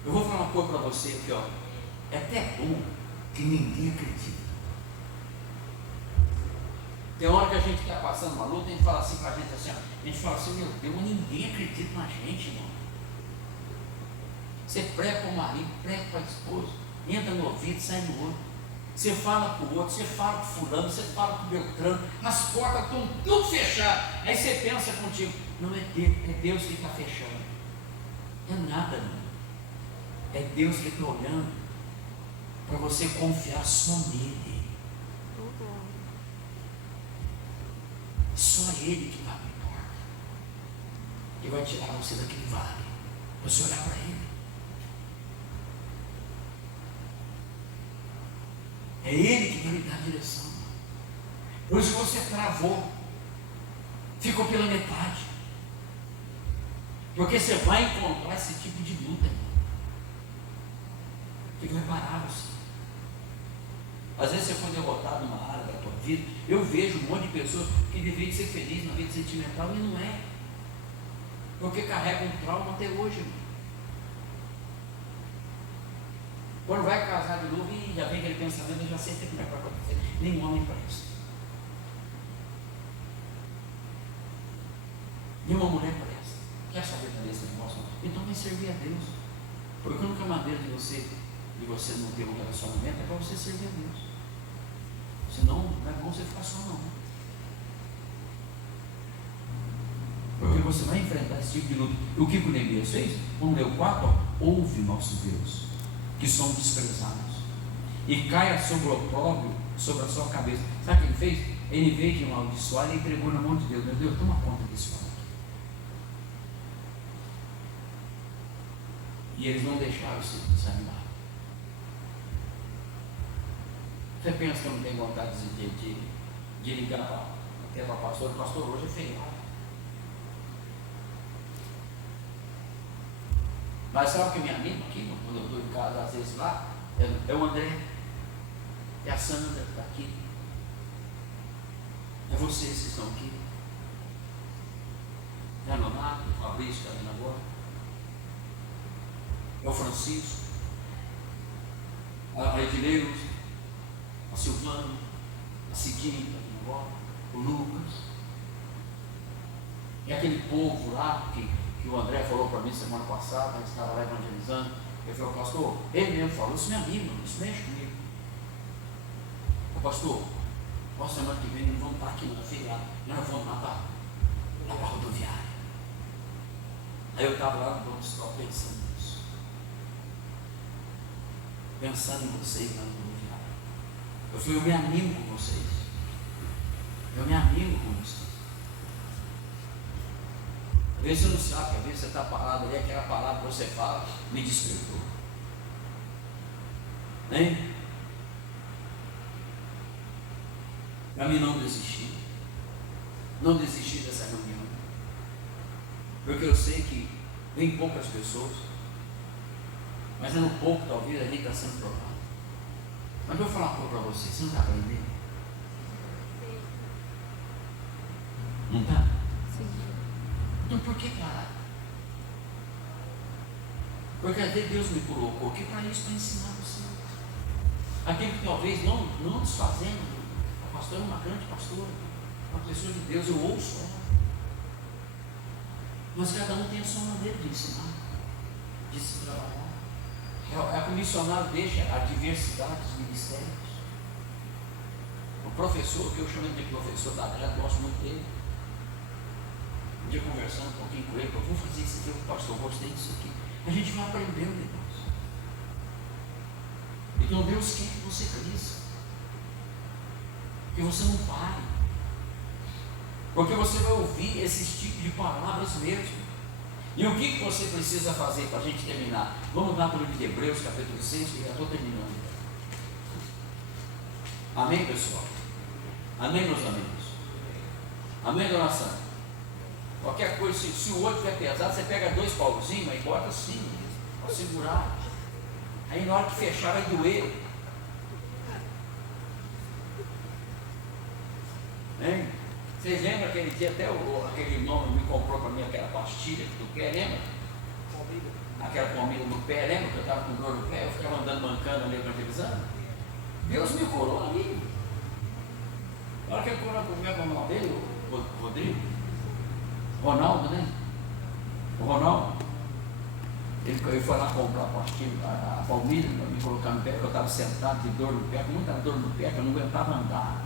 Eu vou falar uma coisa para você aqui, ó. É até bom que ninguém acredita. Tem hora que a gente está passando uma luta, a gente fala assim para a gente assim, ó. A gente fala assim: meu Deus, ninguém acredita na gente, irmão. Você prega para o marido, prega para a esposa, entra no ouvido, sai no outro. Você fala para o outro, você fala para o fulano, você fala para o Beltrano, as portas estão tudo fechadas. Aí você pensa contigo: não é Deus que está fechando. É nada, não. É Deus que está olhando. para você confiar só nele. Só ele que vai abrir porta. E vai tirar você daquele vale. Você olhar para ele. É ele que vai lhe dar a direção. Por isso você travou. Ficou pela metade. Porque você vai encontrar esse tipo de luta, irmão, que vai parar você. Às vezes você foi derrotado numa área da tua vida. Eu vejo um monte de pessoas que deveriam ser felizes na vida sentimental e não é. Porque carregam um trauma até hoje, irmão. Quando vai casar de novo e já vem aquele pensamento, eu já sei como é que vai acontecer. Nenhum homem para isso. Nenhuma mulher para isso. Quer saber desse negócio? Então vai servir a Deus. Porque a única maneira de você não ter um relacionamento é para você servir a Deus. Senão não é bom você ficar só não. Porque você vai enfrentar esse tipo de luta. O que o Neemias fez? Vamos ler o 4. Ouve nosso Deus, que somos desprezados, e caia sobre o opróbrio, sobre a sua cabeça. Sabe o que ele fez? Ele veio de amaldiçoar, ele entregou na mão de Deus. Meu Deus, toma conta desse homem. E eles não deixaram se desanimar. Você pensa que eu não tenho vontade de ligar até para o pastor? O pastor hoje é feriado. Mas sabe o que me anima aqui, quando eu estou em casa, às vezes lá? É o André, é a Sandra que está aqui, é vocês que estão aqui, é a Nonato, o Fabrício que está vindo agora, é o Francisco, a Edileuza, a Silvana, a Cidinha que está vindo agora, o Lucas, e aquele povo lá que o André falou para mim semana passada, a gente estava lá evangelizando. Ele falou: pastor, ele mesmo falou, isso me anima, isso mexe comigo. O pastor, na semana que vem nós vamos estar aqui na feriado, nós vamos lá para a rodoviária. Aí eu estava lá no Dom Stop pensando nisso, pensando em vocês lá no rodoviária. Eu falei: eu me animo com vocês, eu me animo com vocês. Às vezes você não sabe, às vezes você está parado ali, aquela palavra que você fala me despertou. Né? Para mim não desistir. Não desistir dessa reunião. Porque eu sei que vem poucas pessoas, mas é no pouco talvez ali está sendo provado. Mas eu vou falar uma coisa para você, você não está aprendendo? Não está? Então por que parar? Porque até Deus me colocou aqui para isso, para ensinar você. Aquilo que talvez não desfazendo, a pastora é uma grande pastora, uma pessoa de Deus, eu ouço ela. Mas cada um tem a sua maneira de ensinar, de se trabalhar. É que o missionário deixa a diversidade dos ministérios. O professor, que eu chamo de professor da terra, gosto muito dele. Um dia conversando um pouquinho com ele, eu vou fazer isso aqui, o pastor, gostei disso aqui. A gente vai aprendendo depois. Então Deus quer que você cresça, que você não pare, porque você vai ouvir esses tipos de palavras mesmo. E o que você precisa fazer para a gente terminar? Vamos lá para o livro de Hebreus, capítulo 6, que já estou terminando. Amém, pessoal? Amém, meus amigos? Amém, dona Sandra? Qualquer coisa, se o outro estiver pesado, você pega 2 pauzinhos e bota assim, para segurar. Aí na hora que fechar vai doer. Hein? Vocês lembram aquele dia, até aquele irmão me comprou para mim aquela pastilha do pé, lembra? Aquela pomida no pé, lembra que eu estava com dor no pé? Eu ficava andando mancando ali evangelizando. Deus me curou ali. Na hora que ele curou comigo, o nome dele, o Rodrigo, Ronaldo, né? O Ronaldo, ele foi lá comprar a pastilha, a palmilha, para me colocar no pé, porque eu estava sentado de dor no pé, com muita dor no pé, que eu não aguentava andar.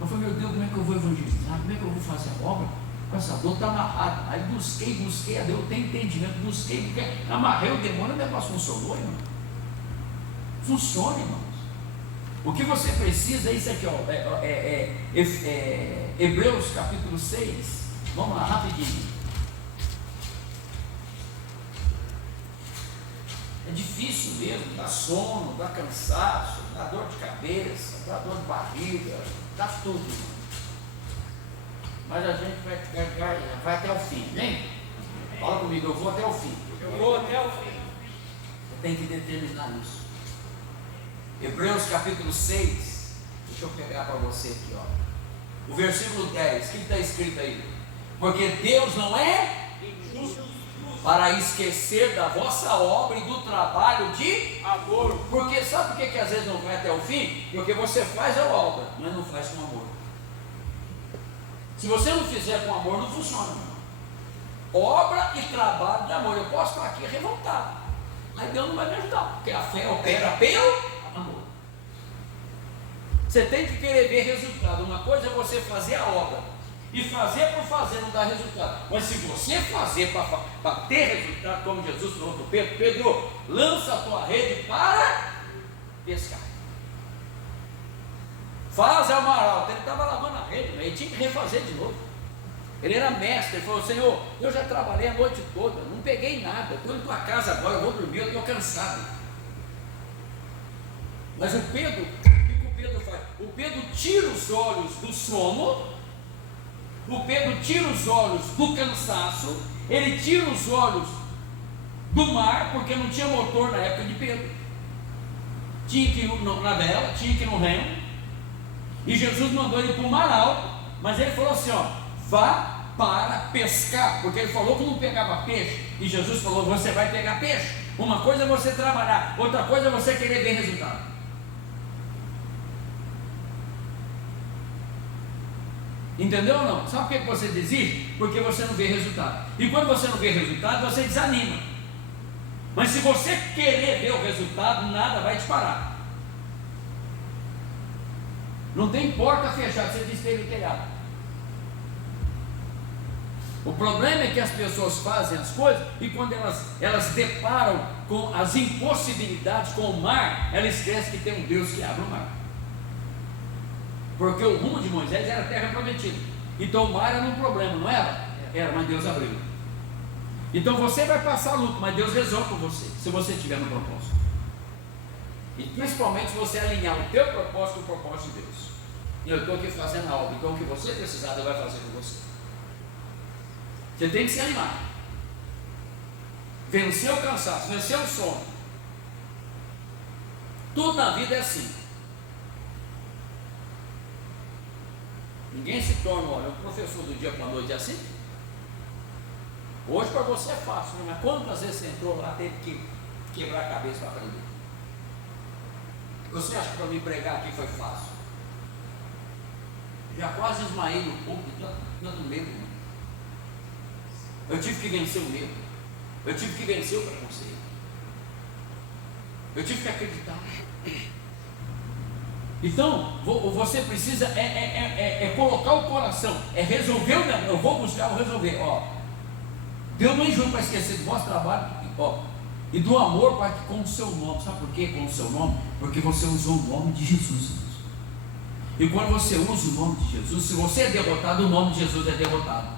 Eu falei: meu Deus, como é que eu vou evangelizar? Como é que eu vou fazer a obra? Com essa dor está amarrada. Aí busquei, a Deus tem entendimento, busquei, amarrei o demônio, o negócio funcionou, irmão. Funciona, irmãos. O que você precisa é isso aqui, ó, Hebreus capítulo 6. Vamos lá, rapidinho. É difícil mesmo, dá sono, dá cansaço, dá dor de cabeça, dá dor de barriga, dá tudo, irmão. Mas a gente vai até o fim, amém? Fala comigo, eu vou até o fim. Eu vou até o fim. Você tem que determinar isso. Hebreus capítulo 6, deixa eu pegar para você aqui, ó. O versículo 10, o que está escrito aí? Porque Deus não é Injusto. para esquecer da vossa obra e do trabalho de Amor. Porque sabe por que às vezes não vai até o fim? Porque você faz a obra, mas não faz com amor. Se você não fizer com amor, não funciona, meu irmão. Obra e trabalho de amor. Eu posso estar aqui revoltado, mas Deus não vai me ajudar, porque a fé opera pelo amor. Você tem que querer ver resultado. Uma coisa é você fazer a obra, e fazer por fazer não dá resultado. Mas se você fazer para ter resultado, como Jesus falou para Pedro: Pedro, lança a tua rede para pescar. Faz ao mar alto. Ele estava lavando a rede, mas ele tinha que refazer de novo. Ele era mestre. Ele falou: Senhor, eu já trabalhei a noite toda, não peguei nada, estou indo para casa agora, eu vou dormir, eu estou cansado. Mas o Pedro, o que o Pedro faz? O Pedro tira os olhos do sono, o Pedro tira os olhos do cansaço, ele tira os olhos do mar, porque não tinha motor na época de Pedro, tinha que ir na vela, tinha que ir no remo, e Jesus mandou ele para o mar alto, mas ele falou assim: ó, vá para pescar, porque ele falou que não pegava peixe, e Jesus falou: você vai pegar peixe. Uma coisa é você trabalhar, outra coisa é você querer ver resultado. Entendeu ou não? Sabe por que você desiste? Porque você não vê resultado. E quando você não vê resultado, você desanima. Mas se você querer ver o resultado, nada vai te parar. Não tem porta fechada, você despega o telhado. O problema é que as pessoas fazem as coisas, e quando elas deparam com as impossibilidades, com o mar, elas esquecem que tem um Deus que abre o mar. Porque o rumo de Moisés era a terra prometida, então o mar era um problema, não era? Era, mas Deus abriu. Então você vai passar luto, mas Deus resolve com você, se você estiver no propósito. E principalmente se você alinhar o teu propósito com o propósito de Deus. E eu estou aqui fazendo a obra, então o que você precisar, Deus vai fazer com você. Você tem que se animar, vencer o cansaço, vencer o sono. Tudo na vida é assim. Ninguém se torna, olha, um professor do dia para a noite é assim. Hoje para você é fácil, mas quantas vezes você entrou lá, teve que quebrar a cabeça para aprender? Você acha que para me pregar aqui foi fácil? Já quase esmaei no público, tanto medo. Eu tive que vencer o medo, eu tive que vencer o preconceito, eu tive que acreditar. Então, você precisa colocar o coração, resolver o negócio. Eu vou buscar, vou resolver. Ó, Deus não enjoo para esquecer do vosso trabalho, ó, e do amor para que com o seu nome. Sabe por quê com o seu nome? Porque você usou o nome de Jesus. E quando você usa o nome de Jesus, se você é derrotado, o nome de Jesus é derrotado.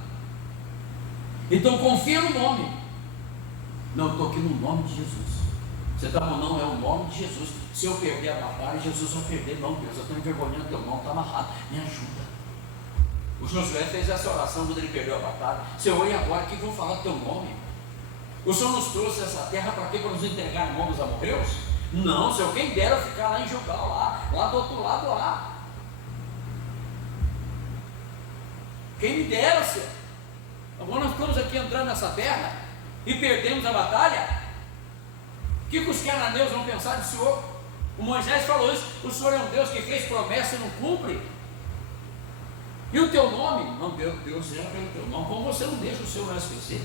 Então confia no nome. Não, eu estou aqui no nome de Jesus. Você está falando, não, é o nome de Jesus. Se eu perder a batalha, Jesus vai perder. Não, Deus, eu estou envergonhando teu nome, está amarrado. Me ajuda. O Josué fez essa oração quando ele perdeu a batalha. Senhor, e agora que vou falar teu nome? O Senhor nos trouxe essa terra para quê? Para nos entregar em mãos dos amorreus? Não, Senhor, quem dera ficar lá em Gilgal, lá do outro lado lá. Quem me dera, Senhor. Agora nós estamos aqui entrando nessa terra e perdemos a batalha. O que os cananeus vão pensar do Senhor? O Moisés falou isso: o Senhor é um Deus que fez promessa e não cumpre. E o teu nome? Não, Deus é pelo teu nome. Como você não deixa o Senhor não esquecer?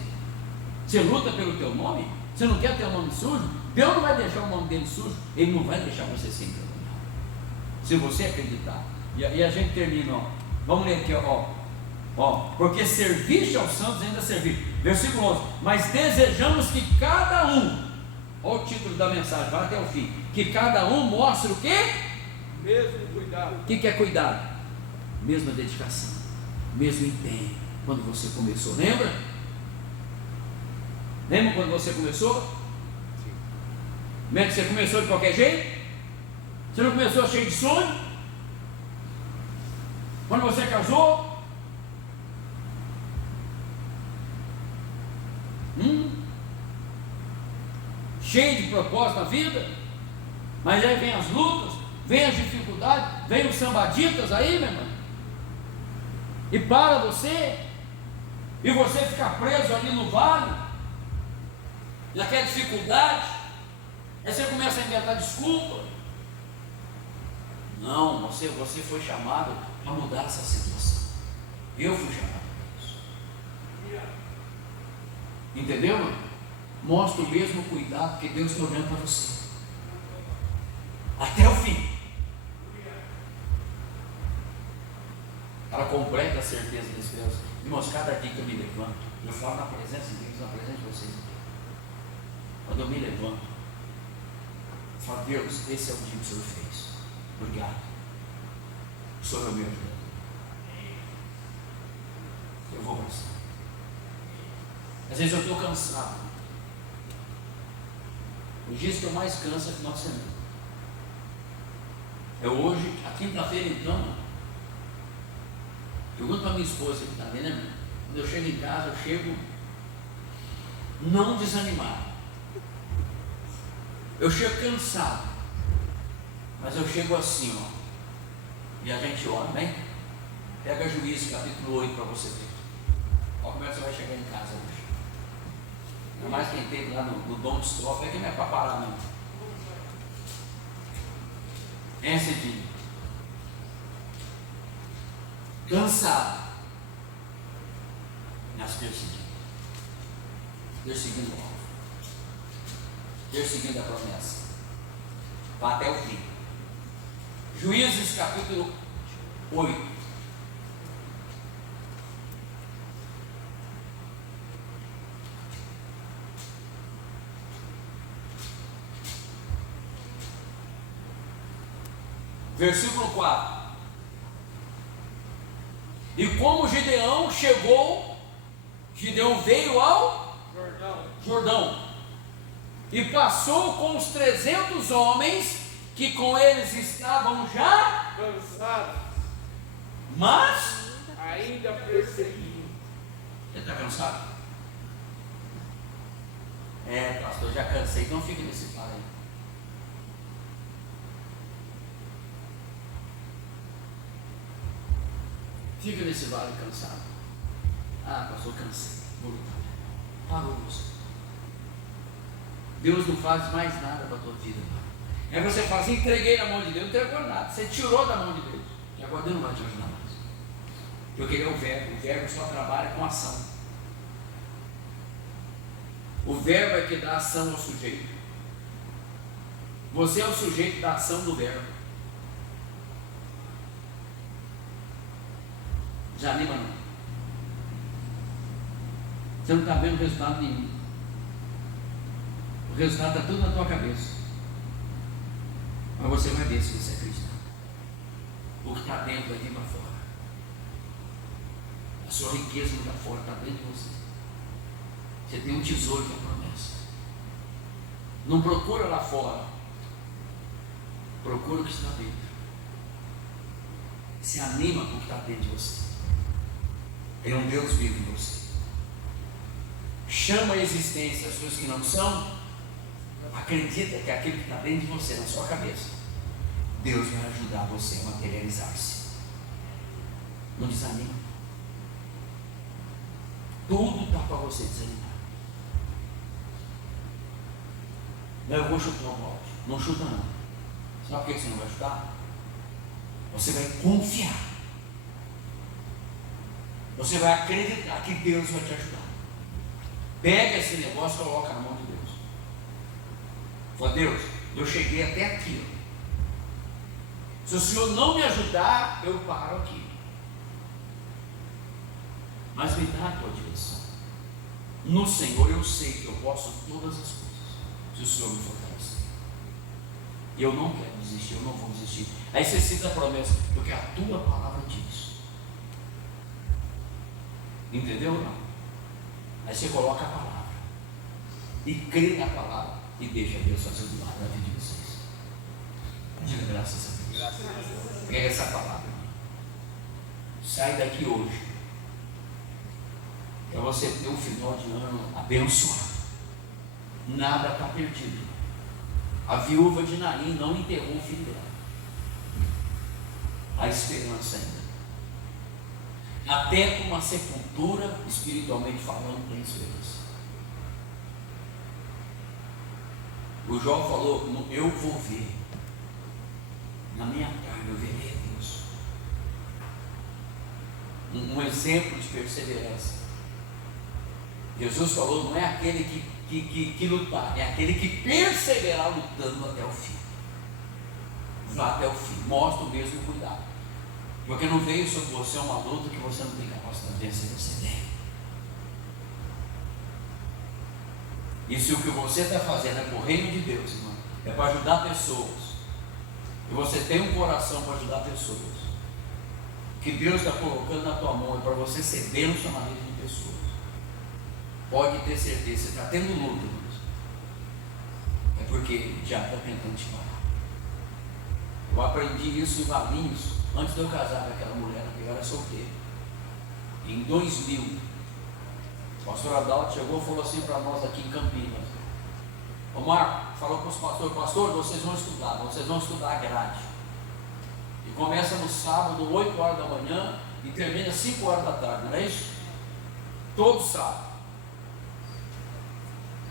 Você luta pelo teu nome? Você não quer ter o nome sujo? Deus não vai deixar o nome dele sujo. Ele não vai deixar você sem envergonhado, se você acreditar. E a gente termina, ó. Vamos ler aqui, ó, porque serviste aos santos ainda servir. Versículo 11: mas desejamos que cada um, olha o título da mensagem, vai até o fim, que cada um mostre o quê? Mesmo cuidado. O que é cuidado? Mesma dedicação, mesmo empenho. Quando você começou, lembra? Lembra quando você começou? Lembra que você começou de qualquer jeito? Você não começou cheio de sonho? Quando você casou? Cheio de propósito na vida? Mas aí vem as lutas, vem as dificuldades, vem os sambaditas aí, meu irmão, e para você, e você fica preso ali no vale, naquela dificuldade, aí você começa a inventar desculpa. Não, você foi chamado para mudar essa situação. Eu fui chamado para isso. Entendeu, mano? Mostra o mesmo cuidado que Deus está olhando para você, até o fim. Para completa certeza desse Deus. Irmãos, cada dia que eu me levanto, eu falo na presença de Deus, na presença de vocês aqui. Quando eu me levanto, eu falo: Deus, esse é o dia que o Senhor fez. Obrigado. O Senhor é o meu ajudador. Eu vou passar. Às vezes eu estou cansado. Os dias que eu mais canso é final de semana. É hoje, a quinta-feira então. Pergunto para minha esposa que está ali, né? Quando eu chego em casa, eu chego não desanimado. Eu chego cansado. Mas eu chego assim, ó. E a gente ora, né? Pega Juízes capítulo 8 para você ver. Olha como é que você vai chegar em casa hoje. Ainda mais quem teve lá no Dom de Estrofe, é que não é para parar, não. É cedinho. Cansado, mas perseguindo. Perseguindo o alvo. Perseguindo a promessa. Vai até o fim. Juízes capítulo 8. Versículo 4. E como Gideão chegou, Gideão veio ao Jordão e passou com os 300 homens que com eles estavam já Cansados, mas ainda perseguindo. Você está cansado? É, pastor, já cansei, então fica nesse par aí. Fica nesse vale cansado. Ah, pastor, cansei. Vou lutar. Parou você. Deus não faz mais nada para a tua vida. Aí você fala assim: entreguei na mão de Deus. Não entregou nada. Você tirou da mão de Deus. E agora Deus não vai te ajudar mais. Porque ele é o verbo. O verbo só trabalha com ação. O verbo é que dá ação ao sujeito. Você é o sujeito da ação do verbo. Desanima não. Você não está vendo resultado nenhum. O resultado está tudo na tua cabeça. Mas você vai ver se você é cristão. O que está dentro vai vir para fora. A sua riqueza não está fora, está dentro de você. Você tem um tesouro que é a promessa. Não procura lá fora. Procura o que está dentro. Se anima com o que está dentro de você. Tem um Deus vivo em você. Chama a existência as coisas que não são. Acredita que aquilo que está dentro de você, na sua cabeça, Deus vai ajudar você a materializar-se. Não desanima. Tudo está para você desanimar. Não, eu vou chutar o balde. Não chuta não. Sabe por que você não vai chutar? Você vai confiar. Você vai acreditar que Deus vai te ajudar. Pega esse negócio e coloca na mão de Deus. Fala: Deus, eu cheguei até aqui. Se o Senhor não me ajudar, eu paro aqui. Mas me dá a tua direção. No Senhor eu sei que eu posso todas as coisas, se o Senhor me fortalecer. E eu não quero desistir, eu não vou desistir. Aí você cita a promessa, porque a tua palavra diz. Entendeu ou não? Aí você coloca a palavra e crê na palavra e deixa Deus fazer o milagre na vida de vocês. Diga graças a Deus. Pega essa palavra. Sai daqui hoje para você ter um final de ano abençoado. Nada está perdido. A viúva de Naim não enterrou o filho dela. Há esperança ainda. Até com uma sepultura, espiritualmente falando, tem esperança. O Jó falou: eu vou ver, na minha carne eu verei a Deus. Um exemplo de perseverança. Jesus falou: não é aquele que lutar, é aquele que perseverar lutando até o fim. Vá até o fim, mostra o mesmo cuidado. Porque não veio sobre você uma luta que você não tem capacidade de vencer, você tem. E se o que você está fazendo é para o reino de Deus, irmão, é para ajudar pessoas, e você tem um coração para ajudar pessoas, que Deus está colocando na tua mão é para você ser bênção na vida de pessoas, pode ter certeza, você está tendo luta, irmãos, é porque o diabo está tentando te parar. Eu aprendi isso em Valinhos, antes de eu casar com aquela mulher, que eu era solteiro. Em 2000, o pastor Adalto chegou e falou assim para nós aqui em Campinas: o Marco falou para os pastores: pastor, vocês vão estudar a grade. E começa no sábado, 8 horas da manhã, e termina 5 horas da tarde, não é isso? Todo sábado.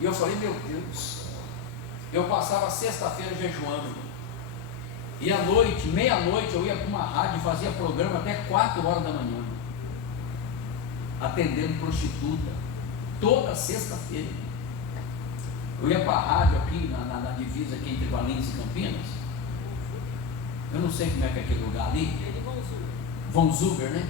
E eu falei: meu Deus do céu. Eu passava sexta-feira jejuando. E à noite, meia-noite, eu ia para uma rádio e fazia programa até 4 horas da manhã, atendendo prostituta, toda sexta-feira. Eu ia para a rádio aqui, na divisa aqui entre Valinhos e Campinas. Eu não sei como é que é aquele lugar ali. Von Zuber, né?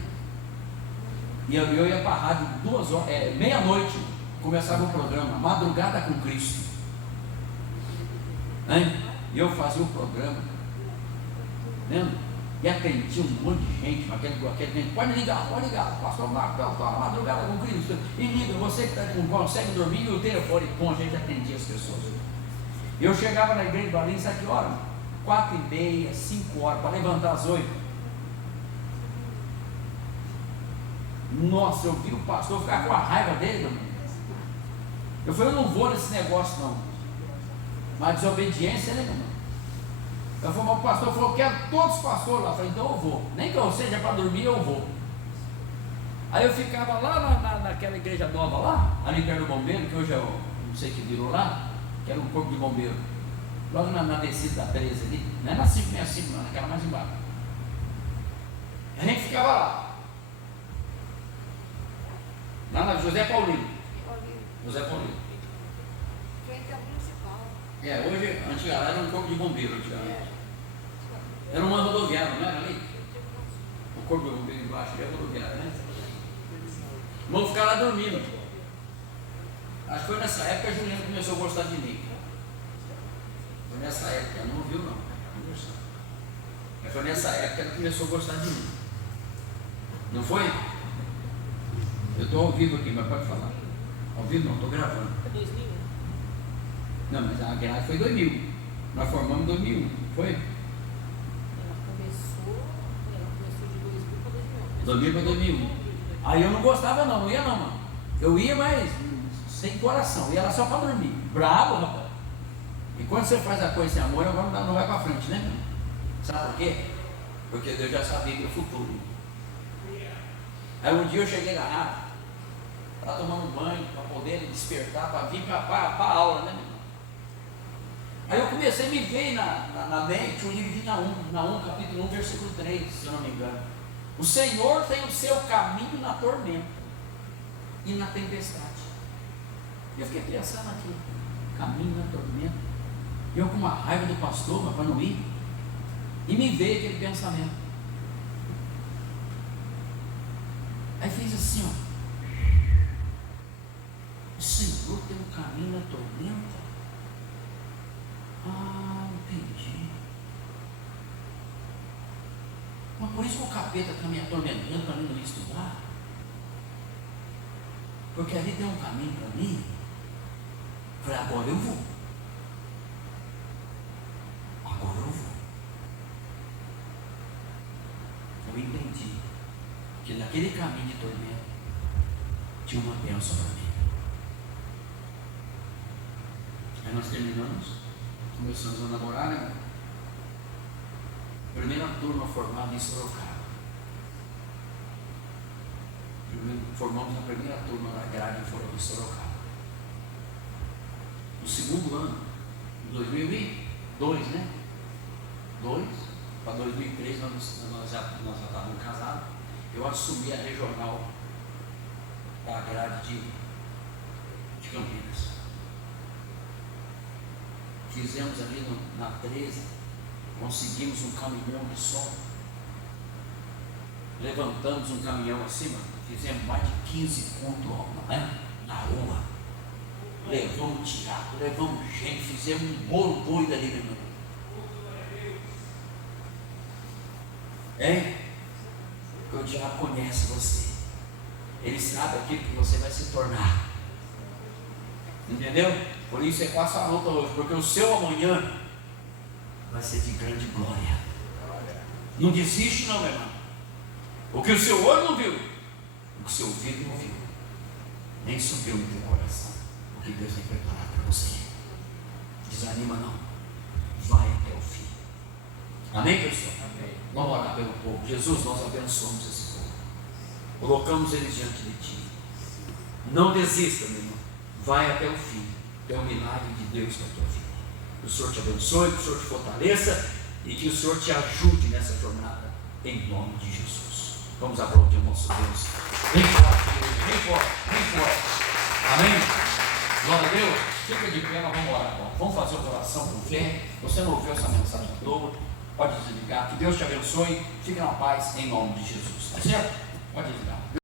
E eu ia para a rádio 2 horas, meia-noite, começava o programa, Madrugada com Cristo. E eu fazia o programa. E atendia um monte de gente, aquele pode ligar, pastor Marco, Madrugada com Cristo, e liga, você que não consegue dormir, e o telefone, a gente atendia as pessoas. Eu chegava na igreja de Valinhos, a que hora? 4h30, 5 horas, para levantar às 8. Nossa, eu vi o pastor ficar com a raiva dele, meu. Eu falei: eu não vou nesse negócio não, mas desobediência, né, meu irmão? Eu falei: o pastor falou: eu quero todos os pastores lá. Eu falei: então eu vou, nem que eu seja para dormir, eu vou. Aí eu ficava lá naquela igreja nova lá, ali perto do bombeiro, que hoje eu não sei que virou lá, que era um corpo de bombeiro, logo na descida da 13 ali, não é na 565 não, naquela mais embaixo. A gente ficava lá na José Paulino. José Paulino. Frente ao principal. Hoje, antigamente era um corpo de bombeiro, antigamente. Era uma rodoviária, não era ali? O corpo de bombeiro embaixo era rodoviária, né? Vamos ficar lá dormindo. Acho que foi nessa época que a Juliana começou a gostar de mim. Foi nessa época, ela não viu não. Mas foi nessa época que ela começou a gostar de mim. Não foi? Eu estou ao vivo aqui, mas pode falar. Ao vivo não, estou gravando. Foi 2000? Não, mas a grade foi 2000. Nós formamos em 2001, foi? Ela começou de 2000 para 2001. 2000 para 2001. Aí eu não gostava não ia não, mano. Eu ia, mas sem coração, eu ia lá só para dormir. Bravo, rapaz. E quando você faz a coisa sem amor, agora não vai para frente, né? Sabe por quê? Porque Deus já sabia do futuro. Aí um dia eu cheguei na rádio, estava tomando banho, para poder despertar, para vir para a aula, né? Aí eu comecei a me ver na mente o livro de Naum, capítulo 1, versículo 3, se eu não me engano. O Senhor tem o seu caminho na tormenta e na tempestade. E eu fiquei pensando aqui, caminho na tormenta. E eu com uma raiva do pastor, mas para não ir. E me veio aquele pensamento. Aí fez assim, ó. O Senhor tem um caminho na tormenta. entendi. Mas por isso que o capeta está me atormentando para mim não estudar. Porque ali tem um caminho para mim. Falei, agora eu vou. Agora eu vou. Eu entendi que naquele caminho de tormento tinha uma bênção para mim. Aí nós terminamos, começamos a namorar, né? Primeira turma formada em Sorocaba. Formamos a primeira turma da grade em Sorocaba. No segundo ano, em 2002, né? 2 para 2003 nós já estávamos casados. Eu assumi a regional da grade de Campinas. Fizemos ali na 13, conseguimos um caminhão de som. Levantamos um caminhão acima, fizemos mais de 15 cultos, né? Na rua. Levamos teatro, levamos gente, fizemos um bolo doido ali, meu irmão. Porque o diabo conhece você. Ele sabe aquilo que você vai se tornar. Entendeu? Por isso é quase a luta hoje, porque o seu amanhã vai ser de grande glória. Não desiste não, meu irmão. O que o seu olho não viu, o que o seu ouvido não viu, nem subiu no teu coração o que Deus tem preparado para você. Desanima não. Vai até o fim. Amém, pessoal? Amém. Vamos orar pelo povo. Jesus, nós abençoamos esse povo. Colocamos eles diante de Ti. Não desista, meu irmão. Vai até o fim. É um milagre de Deus na tua vida. Que o Senhor te abençoe, que o Senhor te fortaleça e que o Senhor te ajude nessa jornada, em nome de Jesus. Vamos aplaudir o nosso Deus. Bem forte, bem forte, bem forte. Amém? Glória a Deus. Fica de pé, nós vamos orar agora. Vamos fazer uma oração com fé. Você não ouviu essa mensagem toda? Pode desligar. Que Deus te abençoe. Fique na paz, em nome de Jesus. Tá certo? Pode desligar.